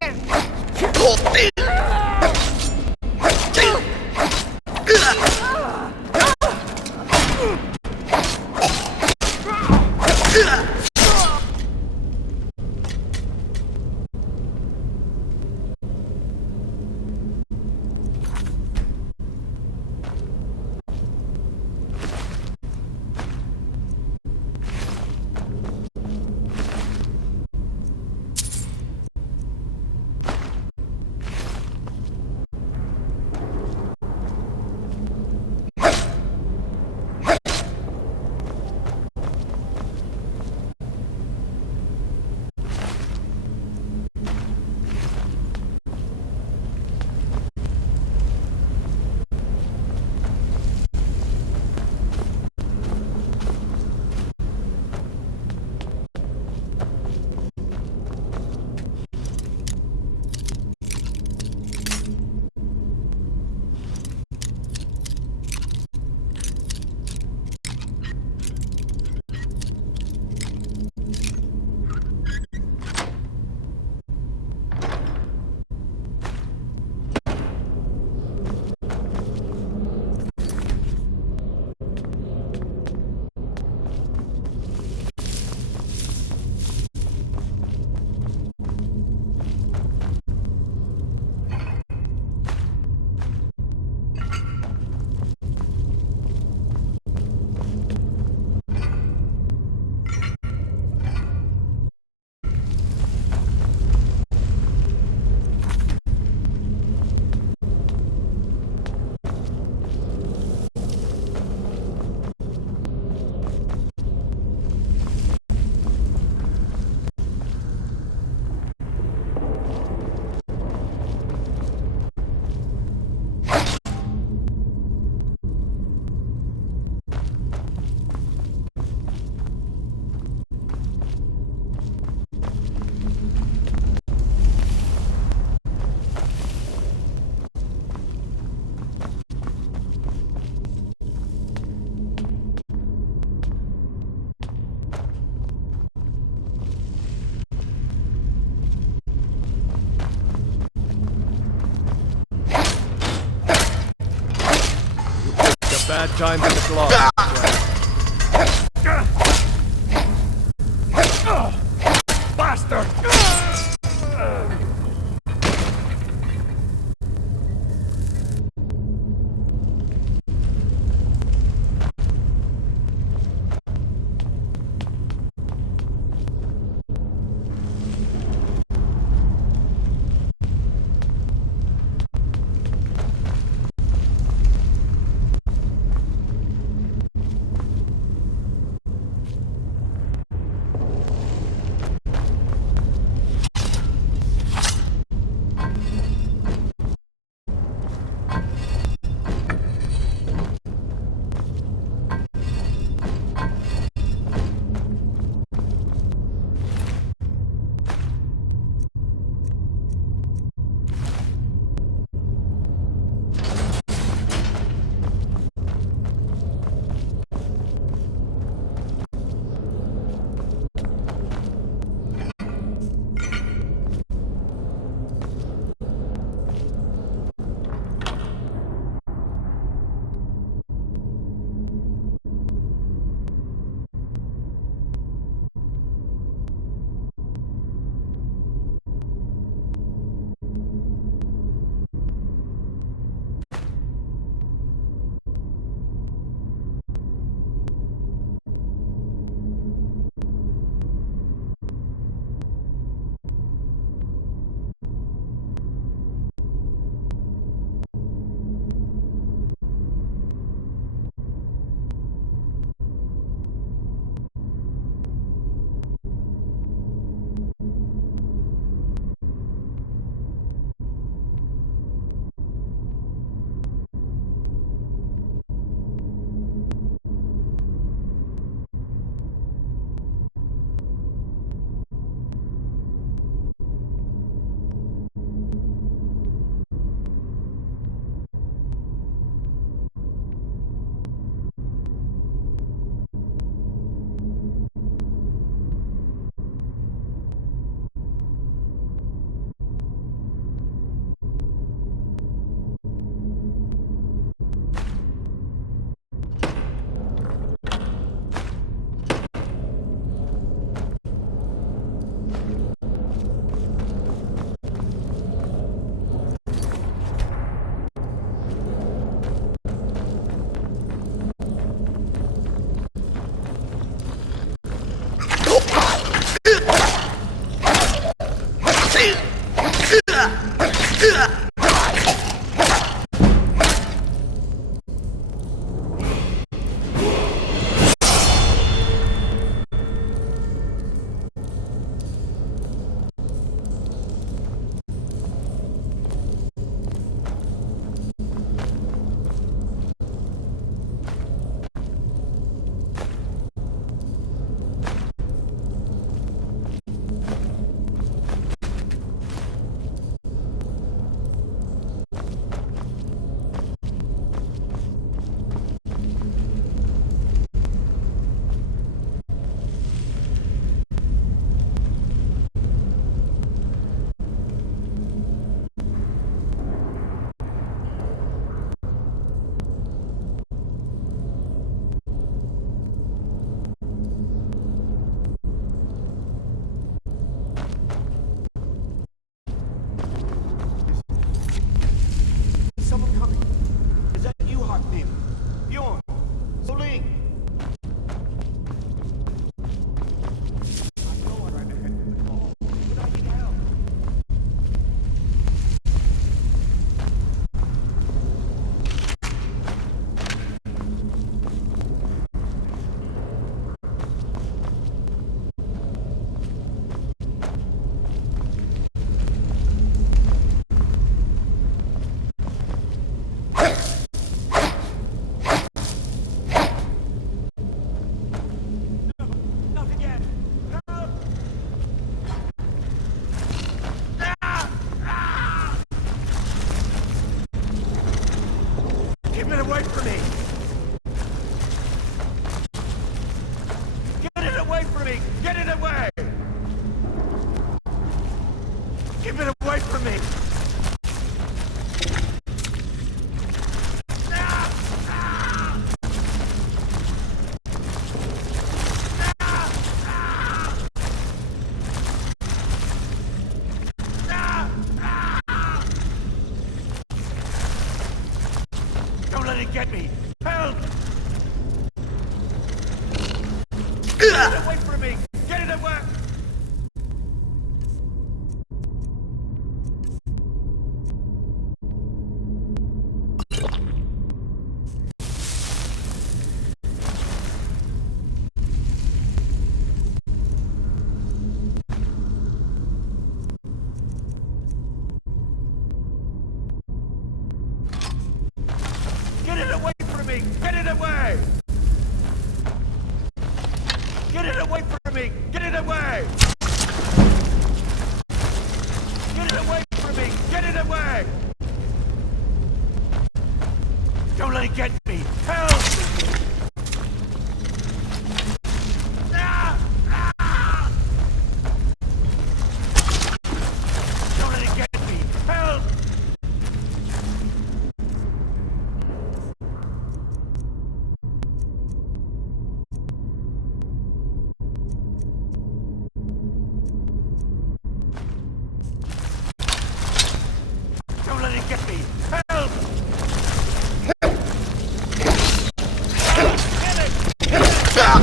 Bad time to the glove. Bastard! Get it away from me! Get it away! Get it away from me! Get it away! Get it away from me! Get it away! Get it away from me! Get it away! Don't let it get me! Help! Ah! Ah! Don't let it get me! Help! Don't let it get me! Help! Get it! Get it up!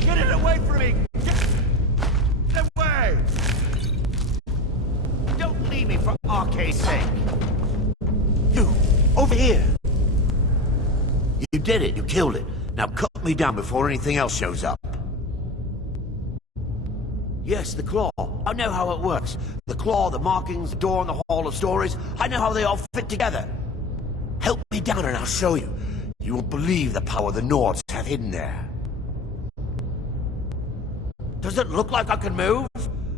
Get it away from me! Get it away! Don't leave me for Arcade's sake! You, over here! You did it, you killed it. Now cut me down before anything else shows up. Yes, the claw. I know how it works. The claw, the markings, the door, and the hall of stories. I know how they all fit together. Help me down and I'll show you. You won't believe the power the Nords have hidden there. Does it look like I can move?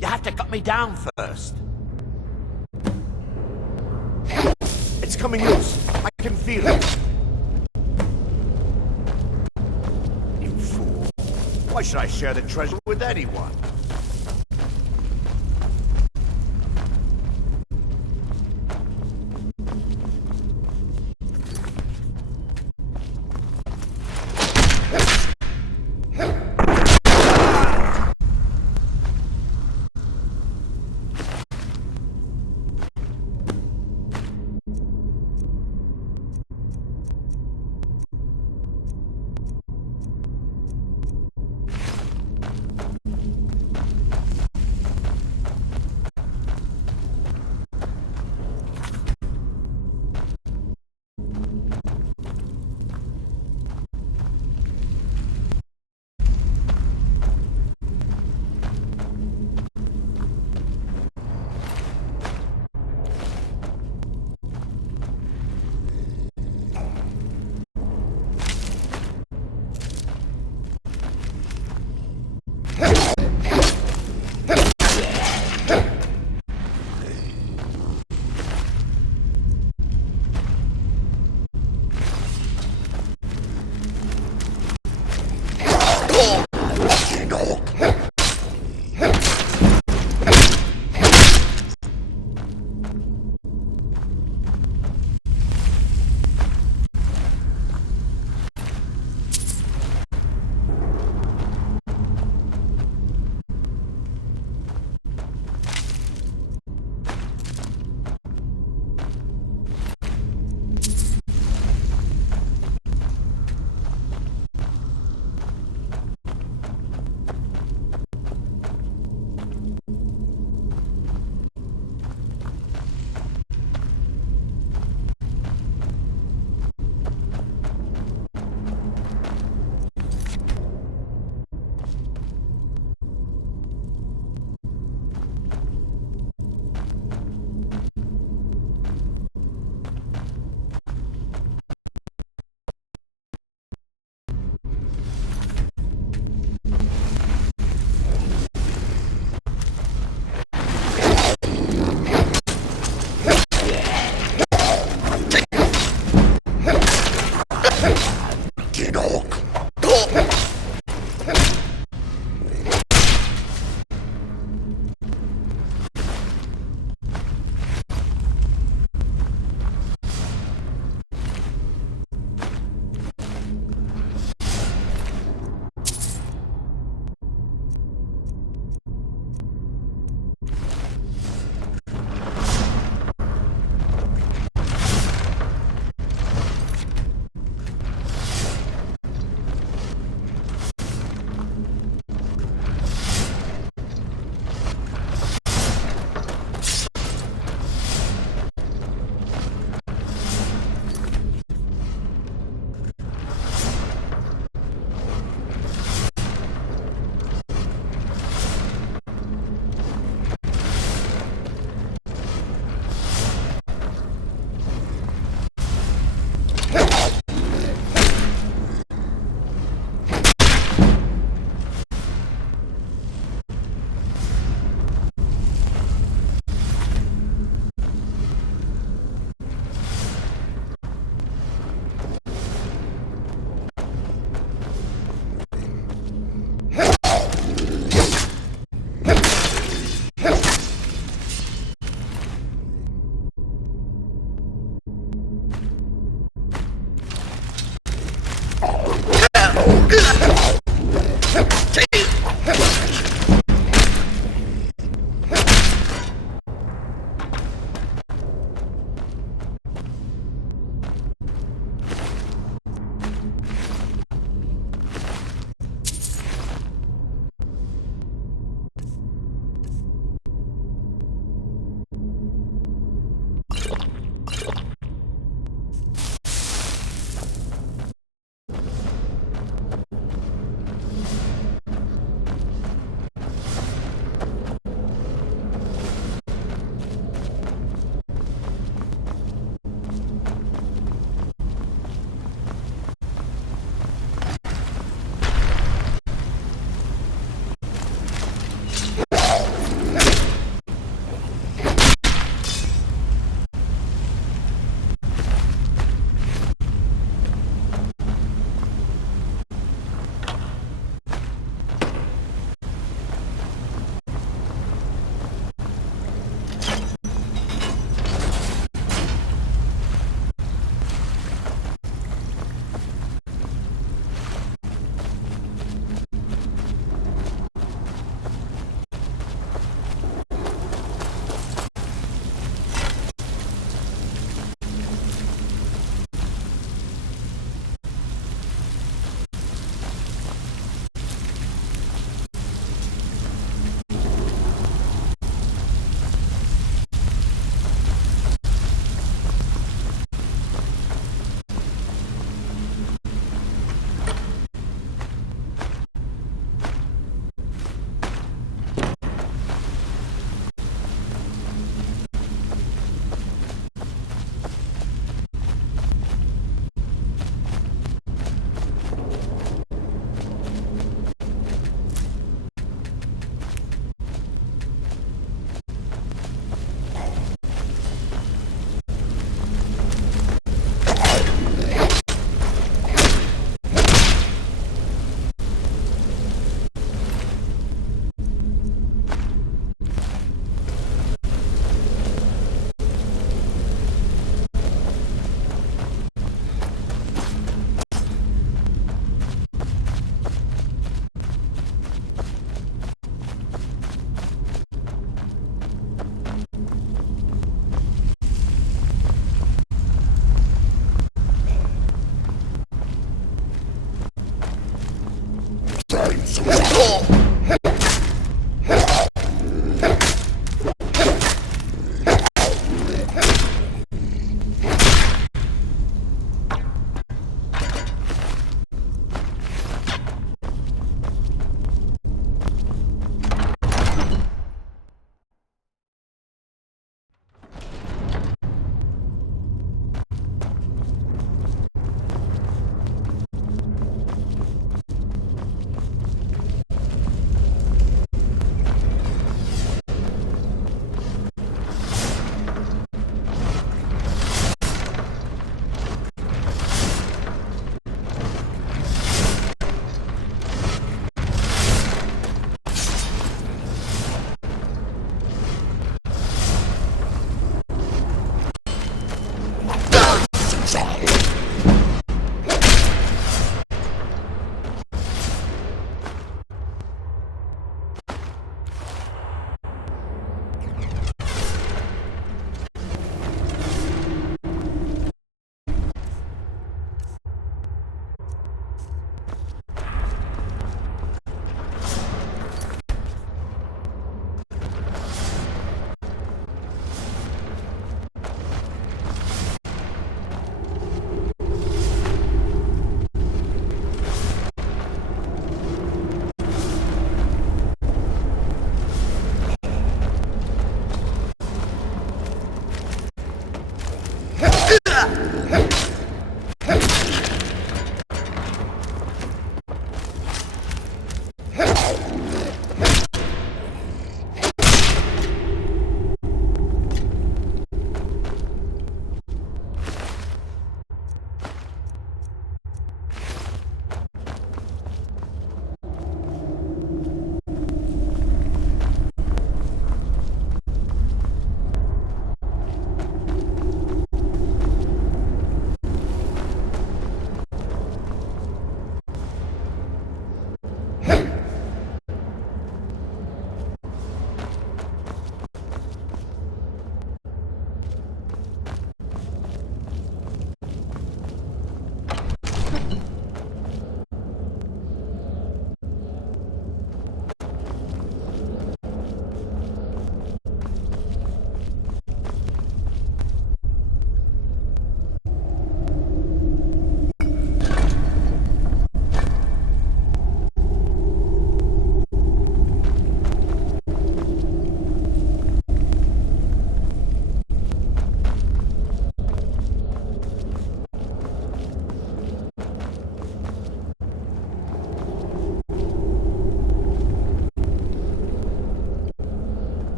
You have to cut me down first. It's coming loose. I can feel it. You fool. Why should I share the treasure with anyone?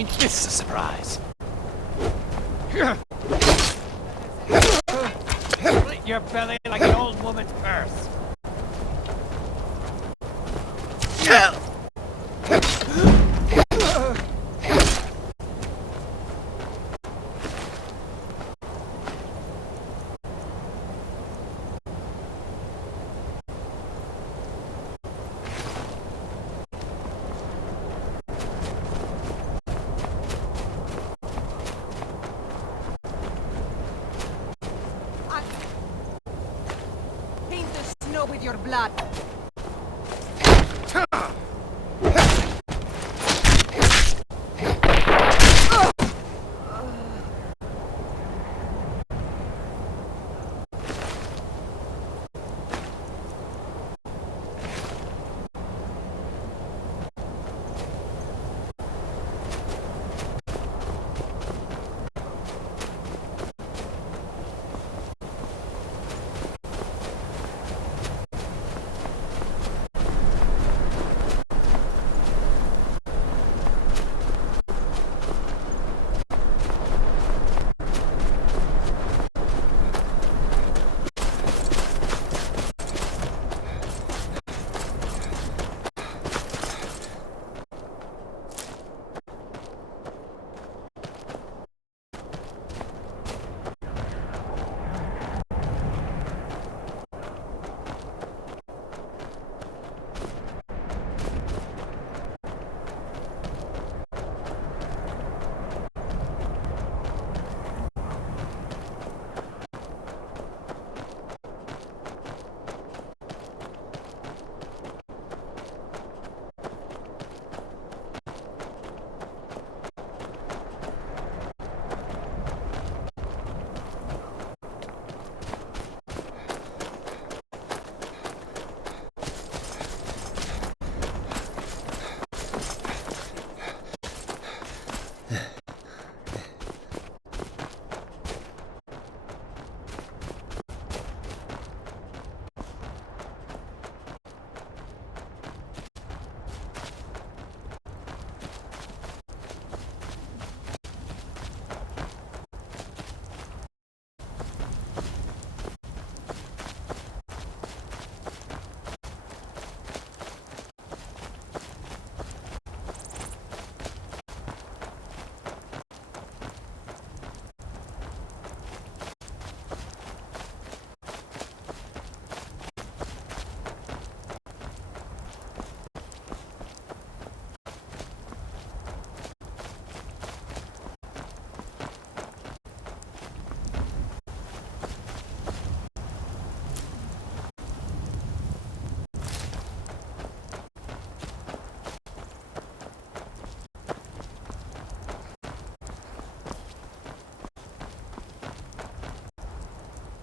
Ain't this a surprise? Split your belly like an old woman's purse. Paint the snow with your blood.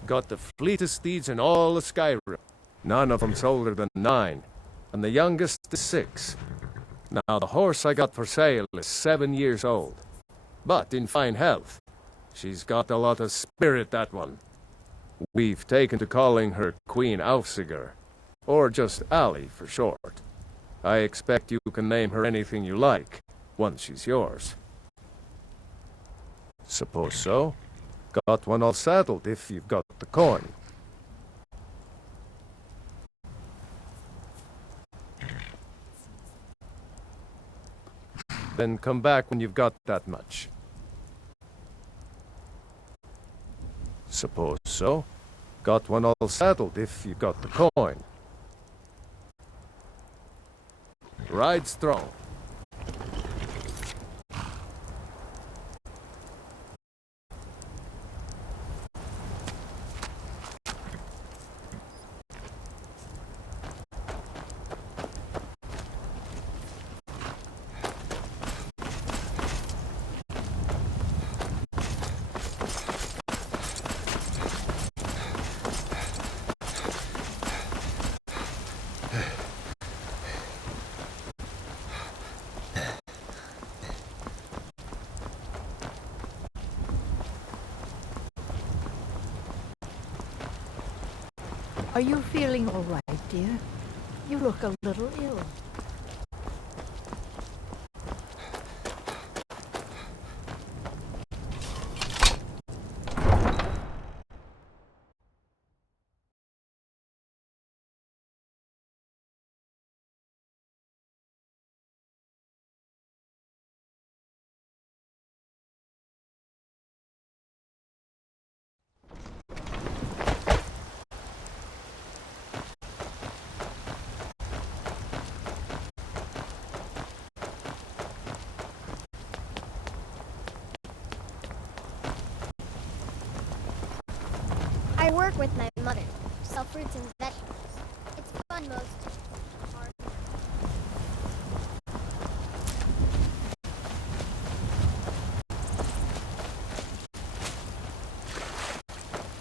Got the fleetest steeds in all of Skyrim. None of them's older than 9, and the youngest is 6. Now, the horse I got for sale is 7 years old, but in fine health. She's got a lot of spirit, that one. We've taken to calling her Queen Aufsiger, or just Ali for short. I expect you can name her anything you like, once she's yours. Suppose so. Got one all saddled if you've got the coin. Then come back when you've got that much. Suppose so. Got one all saddled if you've got the coin. Ride strong. Are you feeling all right, dear? You look a little ill. work with my mother. Sell fruits and vegetables. It's fun most. Hard.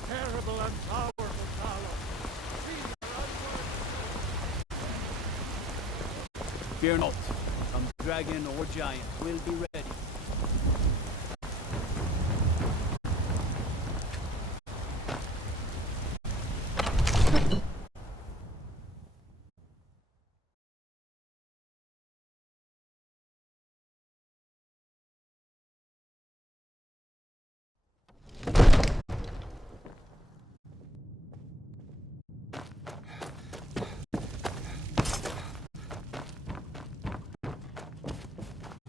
Terrible and powerful power. Fear not. Some dragon or giant will be ready.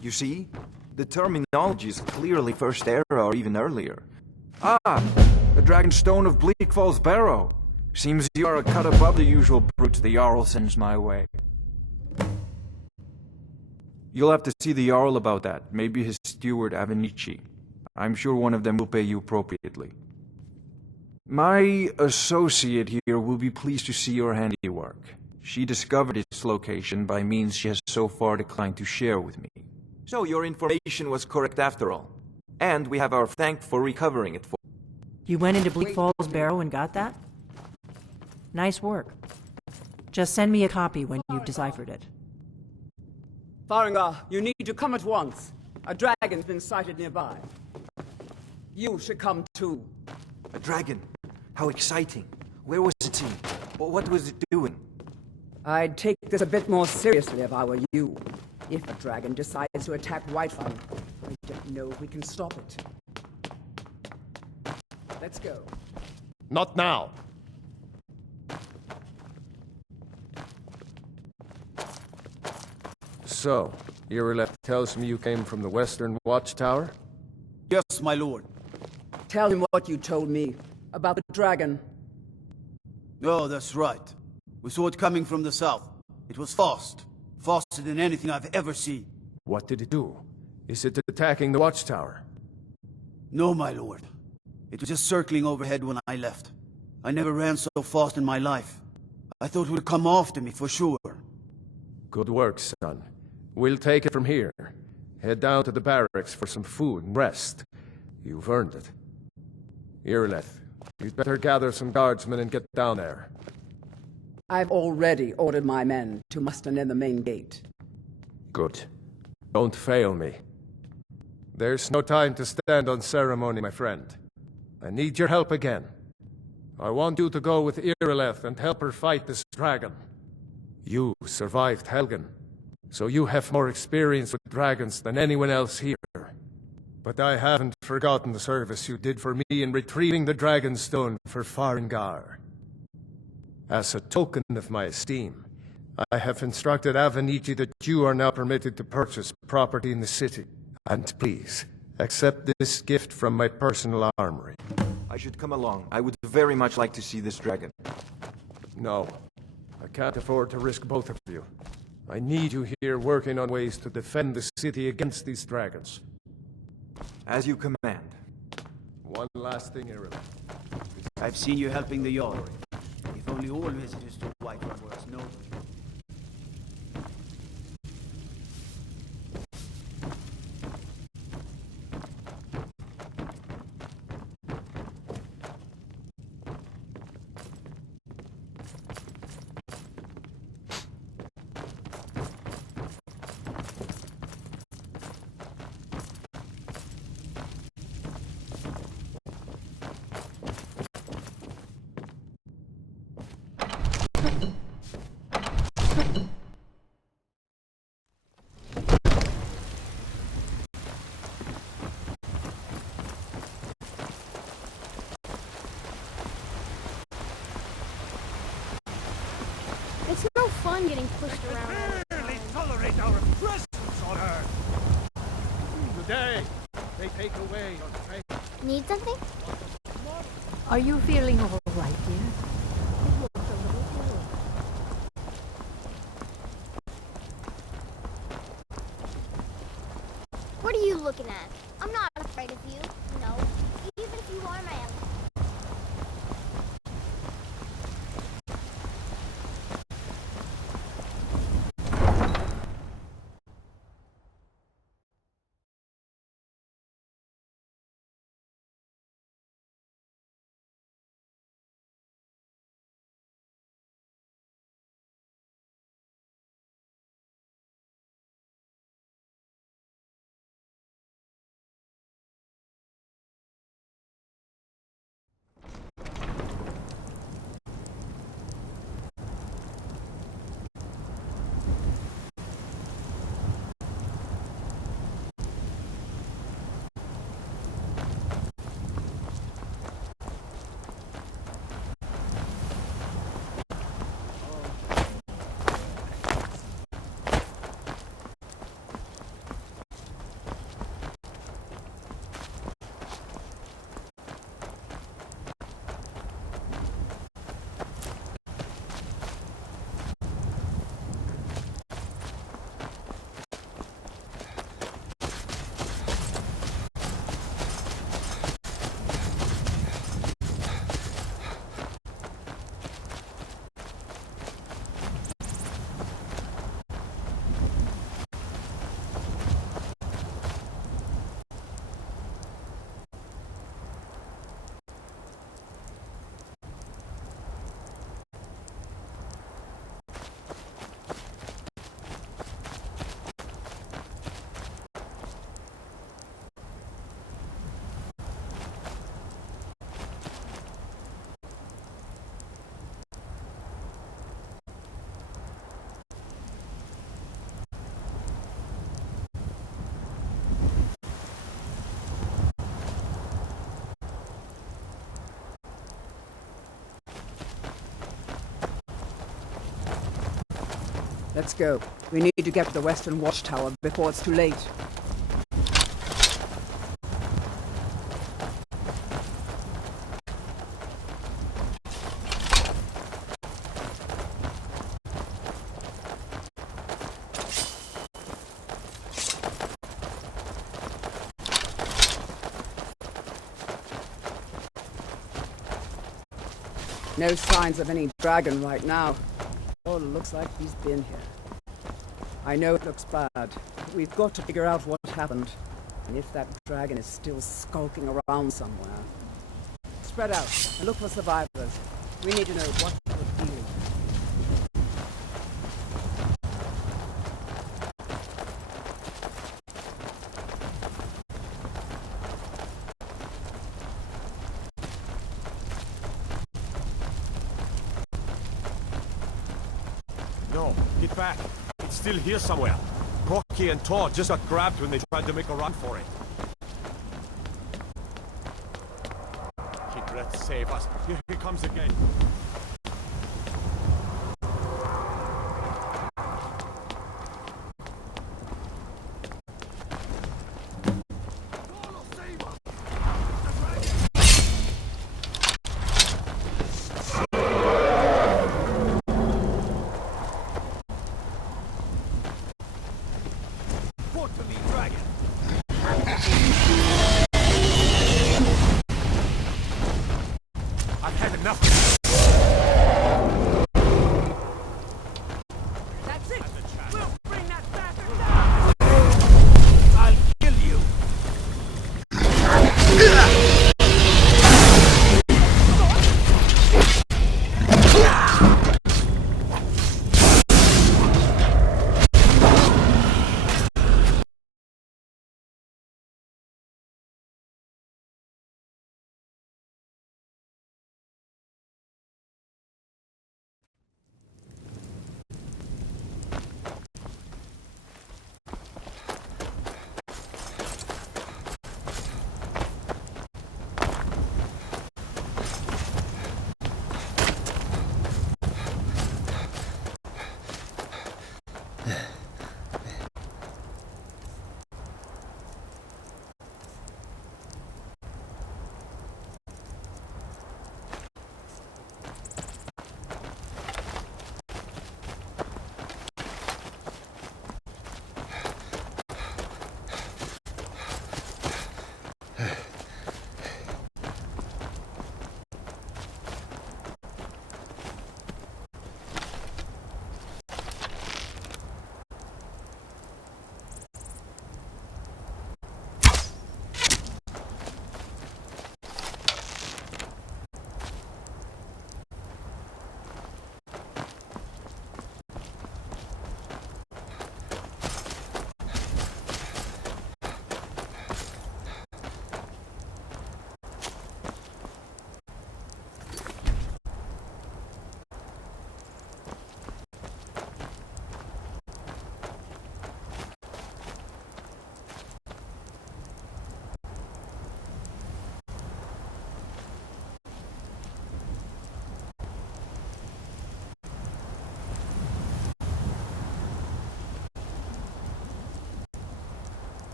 You see? The terminology is clearly First Era or even earlier. Ah! The Dragonstone of Bleak Falls Barrow. Seems you are a cut above the usual brutes the Jarl sends my way. You'll have to see the Jarl about that. Maybe his steward Avenici. I'm sure one of them will pay you appropriately. My associate here will be pleased to see your handiwork. She discovered its location by means she has so far declined to share with me. So your information was correct after all. And we have our thanks for recovering it for. You went into Bleak Falls Barrow and got that? Nice work. Just send me a copy when you've deciphered it. Farengar, you need to come at once. A dragon's been sighted nearby. You should come too. A dragon? How exciting. Where was it seen? What was it doing? I'd take this a bit more seriously if I were you. If a dragon decides to attack Whiterun, I don't know if we can stop it. Let's go. Not now. So, Irileth tells me you came from the Western Watchtower? Yes, my lord. Tell him what you told me about the dragon. Oh, that's right. We saw it coming from the south. It was fast. Faster than anything I've ever seen. What did it do? Is it attacking the Watchtower? No, my lord. It was just circling overhead when I left. I never ran so fast in my life. I thought it would come after me for sure. Good work, son. We'll take it from here. Head down to the barracks for some food and rest. You've earned it. Irileth, you'd better gather some guardsmen and get down there. I've already ordered my men to muster near the main gate. Good. Don't fail me. There's no time to stand on ceremony, my friend. I need your help again. I want you to go with Irileth and help her fight this dragon. You survived Helgen, so you have more experience with dragons than anyone else here. But I haven't forgotten the service you did for me in retrieving the Dragonstone for Farengar. As a token of my esteem, I have instructed Avenici that you are now permitted to purchase property in the city. And please, accept this gift from my personal armory. I should come along. I would very much like to see this dragon. No. I can't afford to risk both of you. I need you here working on ways to defend the city against these dragons. As you command. One last thing, Irileth. I've seen you helping the Jarl. If only all visitors to Whiterun were as noble. It's no fun getting pushed around. Barely tolerate our presence on Earth. Today, they take away your faith. Need something? Are you feeling all right, dear? You look a little ill. What are you looking at? I'm not afraid of you. No. Even if you are my ally. Let's go. We need to get to the Western Watchtower before it's too late. No signs of any dragon right now. Oh, it looks like he's been here. I know it looks bad, but we've got to figure out what happened. And if that dragon is still skulking around somewhere. Spread out and look for survivors. We need to know what we're dealing with. No, get back. It's still here somewhere. Rocky and Todd just got grabbed when they tried to make a run for it. Kid, let's save us. Here he comes again.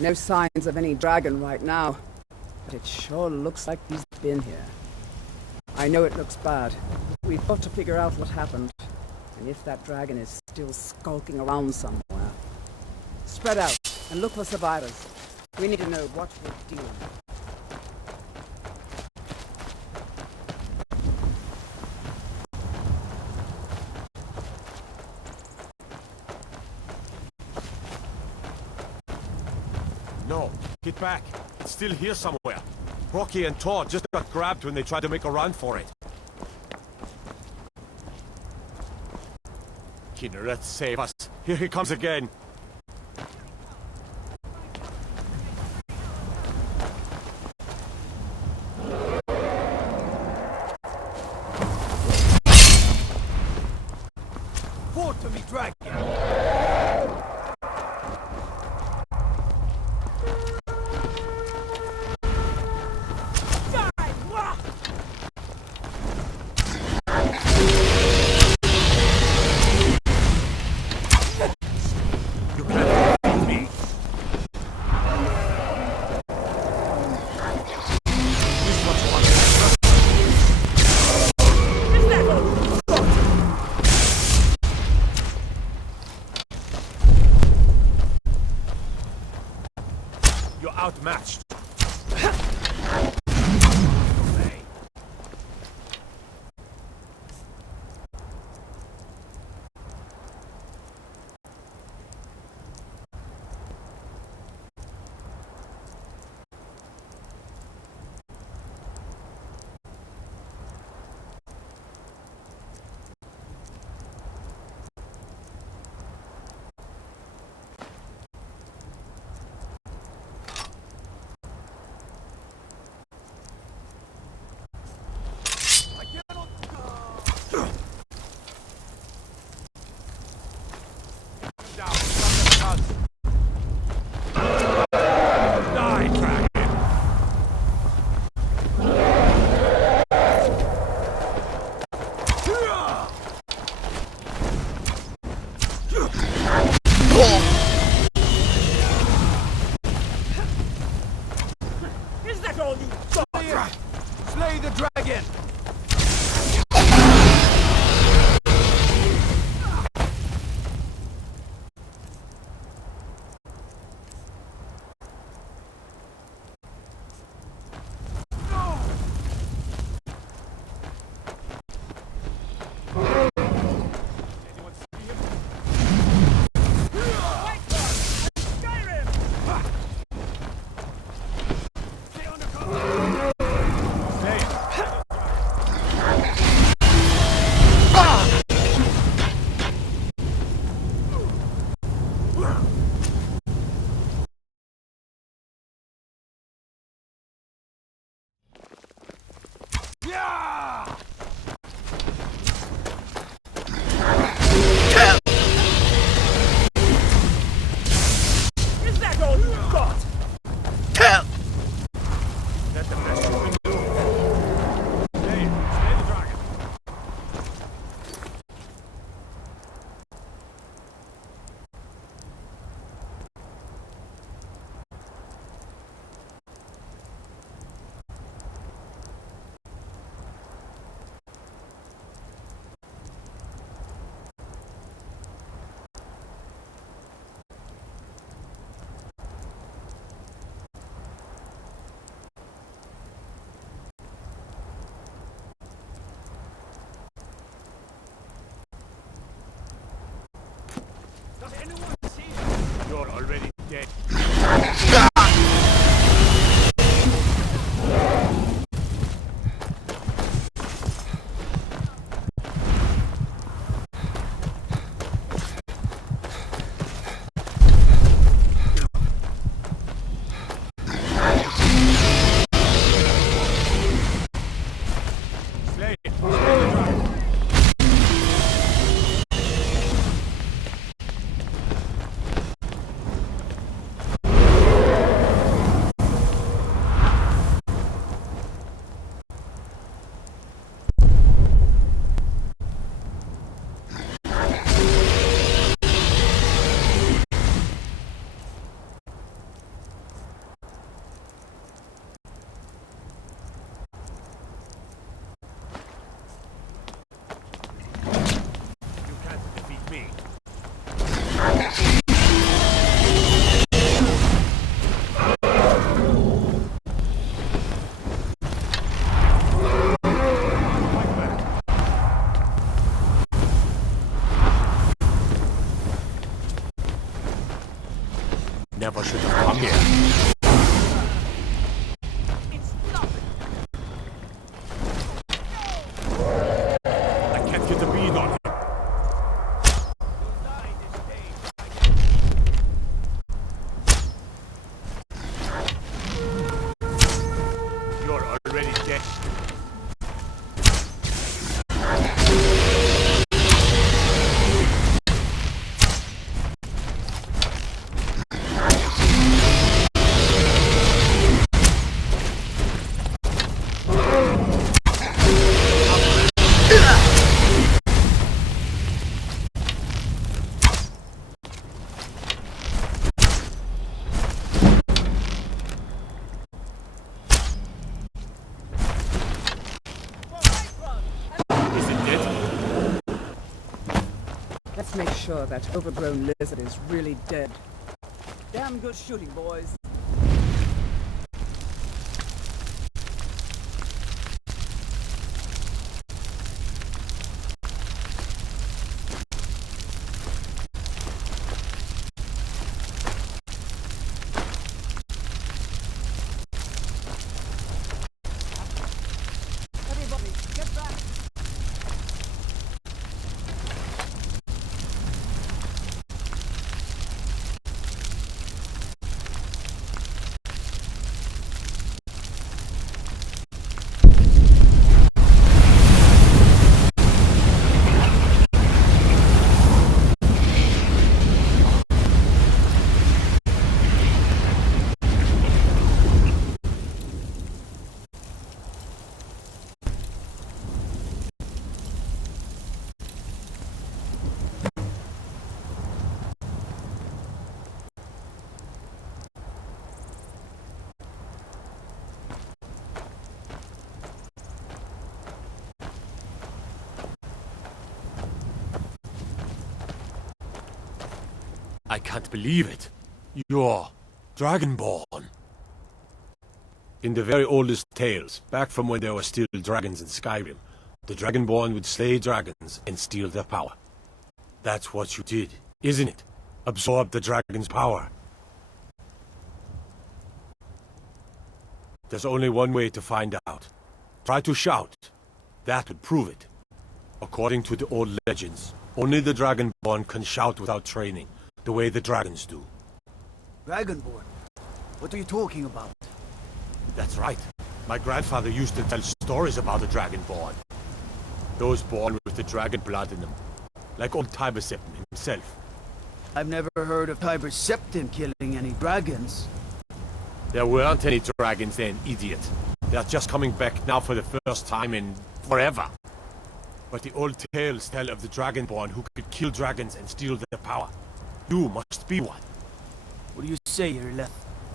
No signs of any dragon right now, but it sure looks like he's been here. I know it looks bad. We've got to figure out what happened, and if that dragon is still skulking around somewhere. Spread out and look for survivors. We need to know what we're dealing with. No, get back. It's still here somewhere. Rocky and Todd just got grabbed when they tried to make a run for it. Kidder, let's save us. Here he comes again. for me, dragon. You're outmatched. Is that all you got? Slay the dragon! Is that all you got? That's the best you can do. Slay the dragon. Does anyone see you? You're already dead. Slay it. Slay the dragon. You can't defeat me. Never should have come here. I can't get the bead on him. You're already dead. Let's make sure that overgrown lizard is really dead. Damn good shooting, boys. Everybody, get back! I can't believe it. You're Dragonborn. In the very oldest tales, back from when there were still dragons in Skyrim, the Dragonborn would slay dragons and steal their power. That's what you did, isn't it? Absorb the dragon's power. There's only one way to find out. Try to shout. That would prove it. According to the old legends, only the Dragonborn can shout without training, the way the dragons do. Dragonborn? What are you talking about? That's right. My grandfather used to tell stories about the Dragonborn. Those born with the dragon blood in them. Like old Tiber Septim himself. I've never heard of Tiber Septim killing any dragons. There weren't any dragons then, idiot. They're just coming back now for the first time in forever. But the old tales tell of the Dragonborn who could kill dragons and steal their power. You must be one. What do you say, Irleth?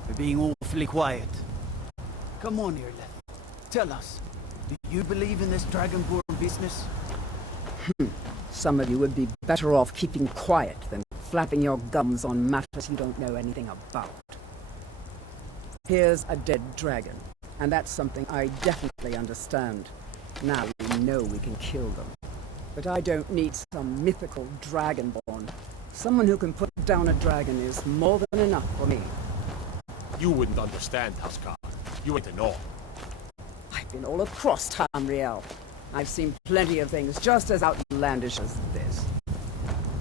You're being awfully quiet. Come on, Irleth. Tell us. Do you believe in this Dragonborn business? Some of you would be better off keeping quiet than flapping your gums on matters you don't know anything about. Here's a dead dragon, and that's something I definitely understand. Now we know we can kill them. But I don't need some mythical Dragonborn. Someone who can put down a dragon is more than enough for me. You wouldn't understand, Huskar. You ain't a Nord. I've been all across Tamriel. I've seen plenty of things just as outlandish as this.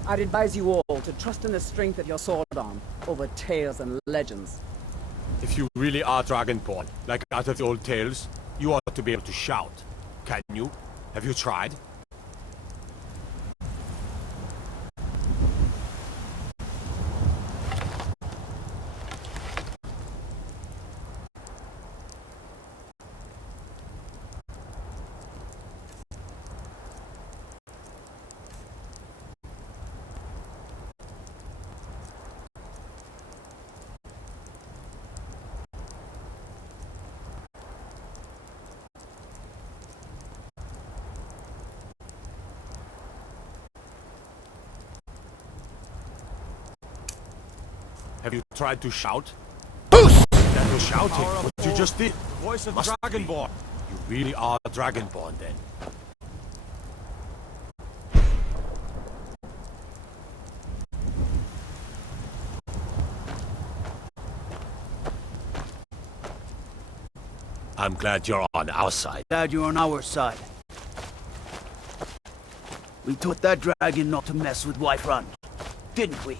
I'd advise you all to trust in the strength of your sword arm over tales and legends. If you really are Dragonborn, like out of the old tales, you ought to be able to shout. Can you? Have you tried? Have you tried to shout? That was shouting, what you just did. The voice of Must Dragonborn. You really are Dragonborn, then. I'm glad you're on our side. Glad you're on our side. We taught that dragon not to mess with Whiterun, didn't we?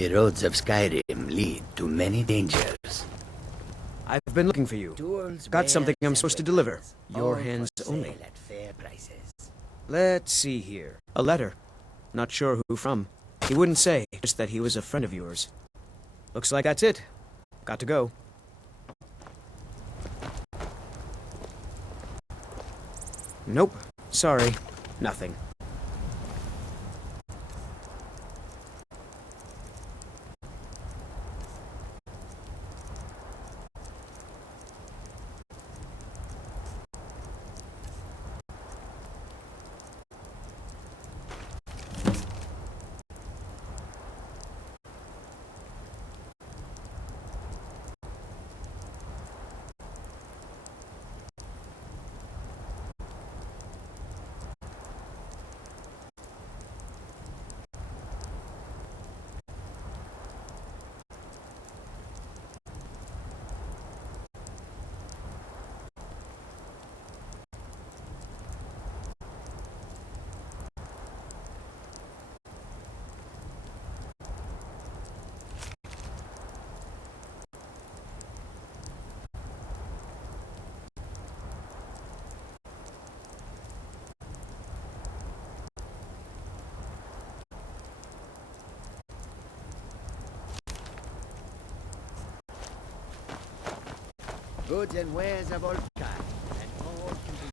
The roads of Skyrim lead to many dangers. I've been looking for you. Got something I'm supposed to deliver. Your hands only. At fair prices. Let's see here. A letter. Not sure who from. He wouldn't say, just that he was a friend of yours. Looks like that's it. Got to go. Nope. Sorry. Nothing. Goods and wares of all kinds, and all can be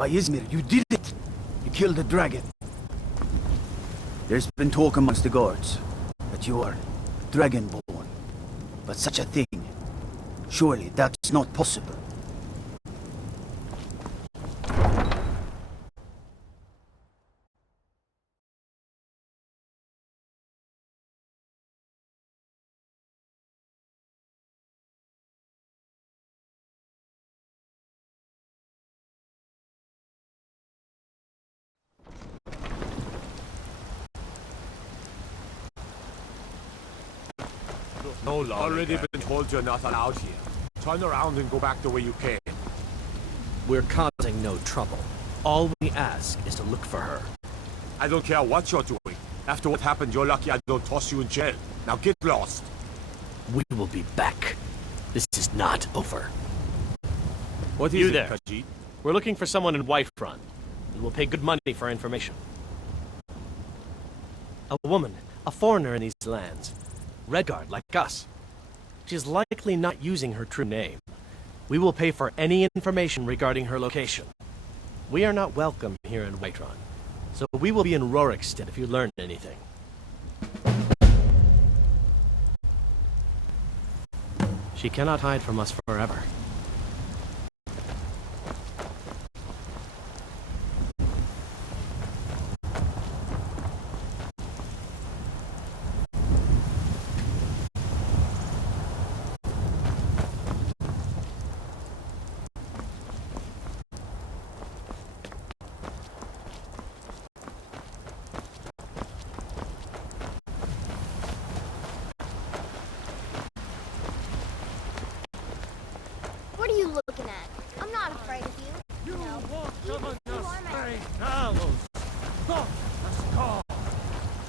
By Izmir, you did it! You killed the dragon. There's been talk amongst the guards that you are dragonborn. But such a thing, surely that's not possible. No longer. Already been told you're not allowed here. Turn around and go back the way you came. We're causing no trouble. All we ask is to look for her. I don't care what you're doing. After what happened, you're lucky I don't toss you in jail. Now get lost. We will be back. This is not over. What is You it, there? Khajiit? We're looking for someone in Whiterun. We will pay good money for information. A woman, a foreigner in these lands. Redguard, like us. She's likely not using her true name. We will pay for any information regarding her location. We are not welcome here in Whiterun, so we will be in Rorikstead if you learn anything. She cannot hide from us forever. What are you looking at? I'm not afraid of you. No. You are my Not as God,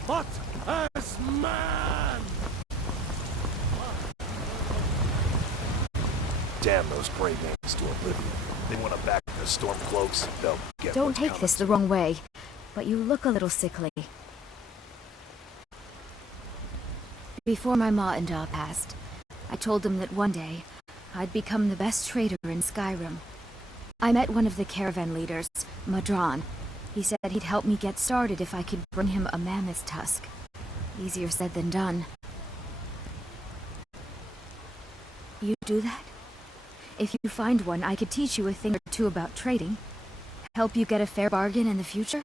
but as man! Damn those brave names to oblivion. They want to back the Stormcloaks. They'll get Don't what's take coming. this the wrong way, but you look a little sickly. Before my ma and Da passed, I told them that one day I'd become the best trader in Skyrim. I met one of the caravan leaders, Madran. He said he'd help me get started if I could bring him a mammoth tusk. Easier said than done. You do that? If you find one, I could teach you a thing or two about trading. Help you get a fair bargain in the future?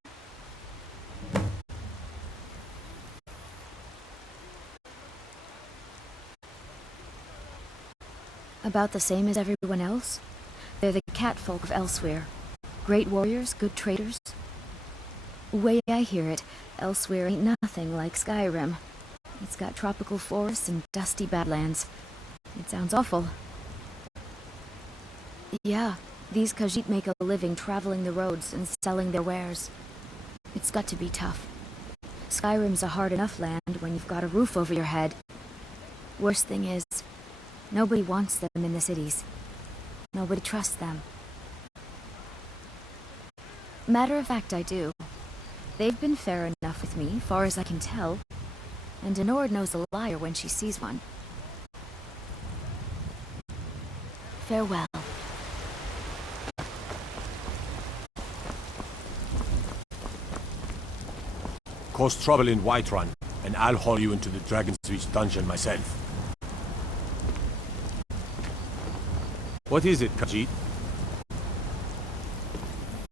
About the same as everyone else. They're the catfolk of Elsewhere. Great warriors, good traders. Way I hear it, Elsewhere ain't nothing like Skyrim. It's got tropical forests and dusty badlands. It sounds awful. Yeah, these Khajiit make a living traveling the roads and selling their wares. It's got to be tough. Skyrim's a hard enough land when you've got a roof over your head. Worst thing is, nobody wants them in the cities. Nobody trusts them. Matter of fact, I do. They've been fair enough with me, far as I can tell. And Denord knows a liar when she sees one. Farewell. Cause trouble in Whiterun, and I'll haul you into the Dragon's Reach dungeon myself. What is it, Khajiit?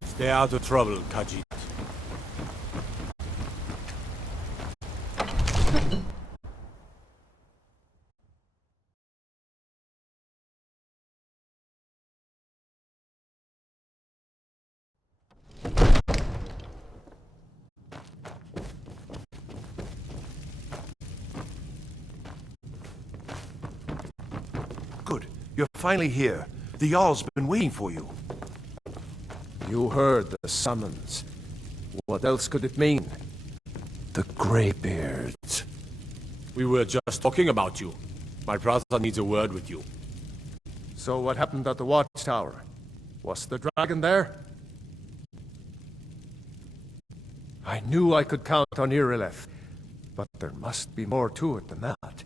Stay out of trouble, Khajiit. Good. You're finally here. The Jarl's been waiting for you. You heard the summons. What else could it mean? The Greybeards. We were just talking about you. My brother needs a word with you. So what happened at the watchtower? Was the dragon there? I knew I could count on Irileth, but there must be more to it than that.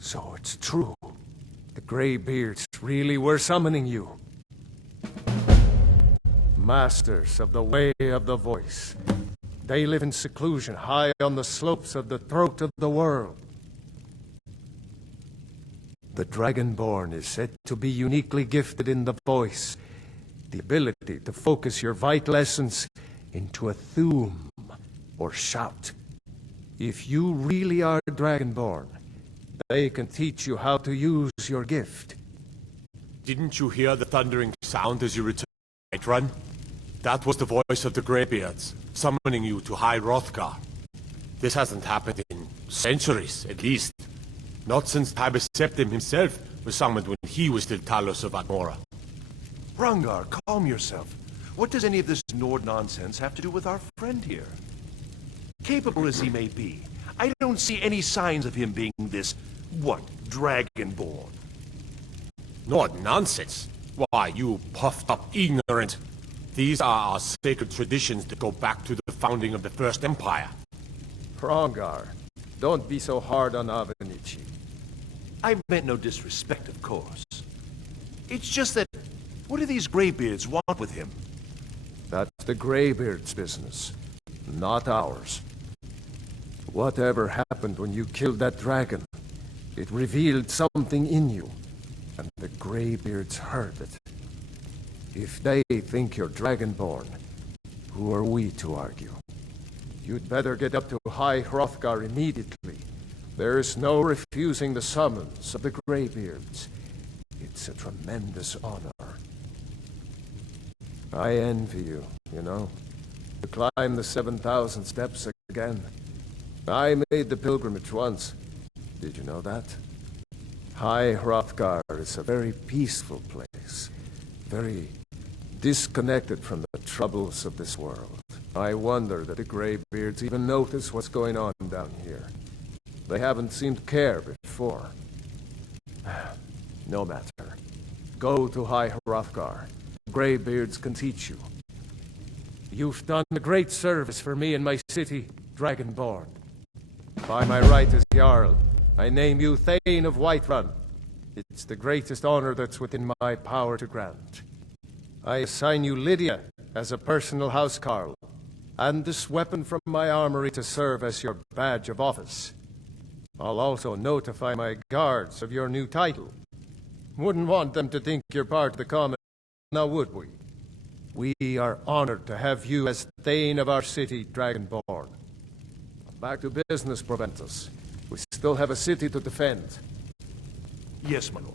So it's true. The Greybeards really were summoning you. Masters of the Way of the Voice. They live in seclusion high on the slopes of the throat of the world. The Dragonborn is said to be uniquely gifted in the voice, the ability to focus your vital essence into a thum, or shout. If you really are Dragonborn, they can teach you how to use your gift. Didn't you hear the thundering sound as you returned to Whiterun? That was the voice of the Greybeards, summoning you to High Hrothgar. This hasn't happened in centuries, at least. Not since Tiber Septim himself was summoned when he was still Talos of Admora. Hrongar, calm yourself. What does any of this Nord nonsense have to do with our friend here? Capable as he may be, I don't see any signs of him being this, Dragonborn. Nord nonsense? Why, you puffed up ignorant. These are our sacred traditions that go back to the founding of the First Empire. Hrongar, don't be so hard on Avenici. I meant no disrespect, of course. It's just that, what do these Greybeards want with him? That's the Greybeards' business, not ours. Whatever happened when you killed that dragon, it revealed something in you, and the Greybeards heard it. If they think you're Dragonborn, who are we to argue? You'd better get up to High Hrothgar immediately. There's no refusing the summons of the Greybeards. It's a tremendous honor. I envy you, you know. To climb the 7,000 steps again. I made the pilgrimage once. Did you know that? High Hrothgar is a very peaceful place. Very disconnected from the troubles of this world. I wonder that the Greybeards even notice what's going on down here. They haven't seemed to care before. No matter. Go to High Hrothgar. Greybeards can teach you. You've done a great service for me and my city, Dragonborn. By my right as Jarl, I name you Thane of Whiterun. It's the greatest honor that's within my power to grant. I assign you Lydia as a personal housecarl, and this weapon from my armory to serve as your badge of office. I'll also notify my guards of your new title. Wouldn't want them to think you're part of the common, now would we? We are honored to have you as Thane of our city, Dragonborn. Back to business, Proventus. We still have a city to defend. Yes, my lord.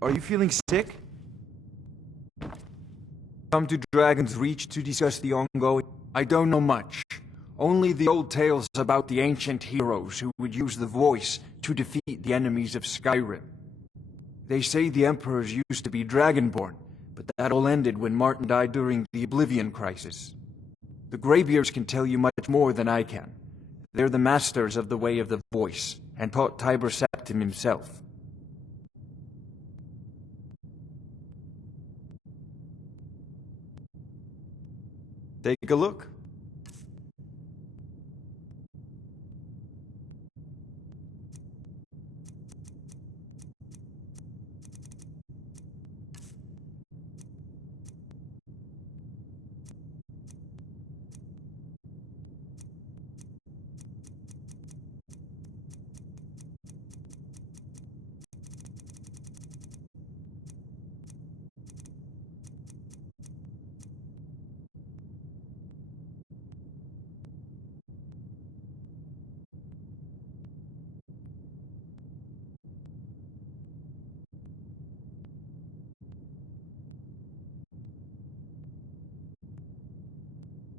Are you feeling sick? Come to Dragon's Reach to discuss the ongoing... I don't know much. Only the old tales about the ancient heroes who would use the voice to defeat the enemies of Skyrim. They say the emperors used to be Dragonborn, but that all ended when Martin died during the Oblivion Crisis. The Greybeards can tell you much more than I can. They're the masters of the way of the voice, and taught Tiber Septim himself. Take a look.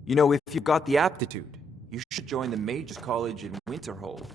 You know, if you've got the aptitude, you should join the Mages College in Winterhold.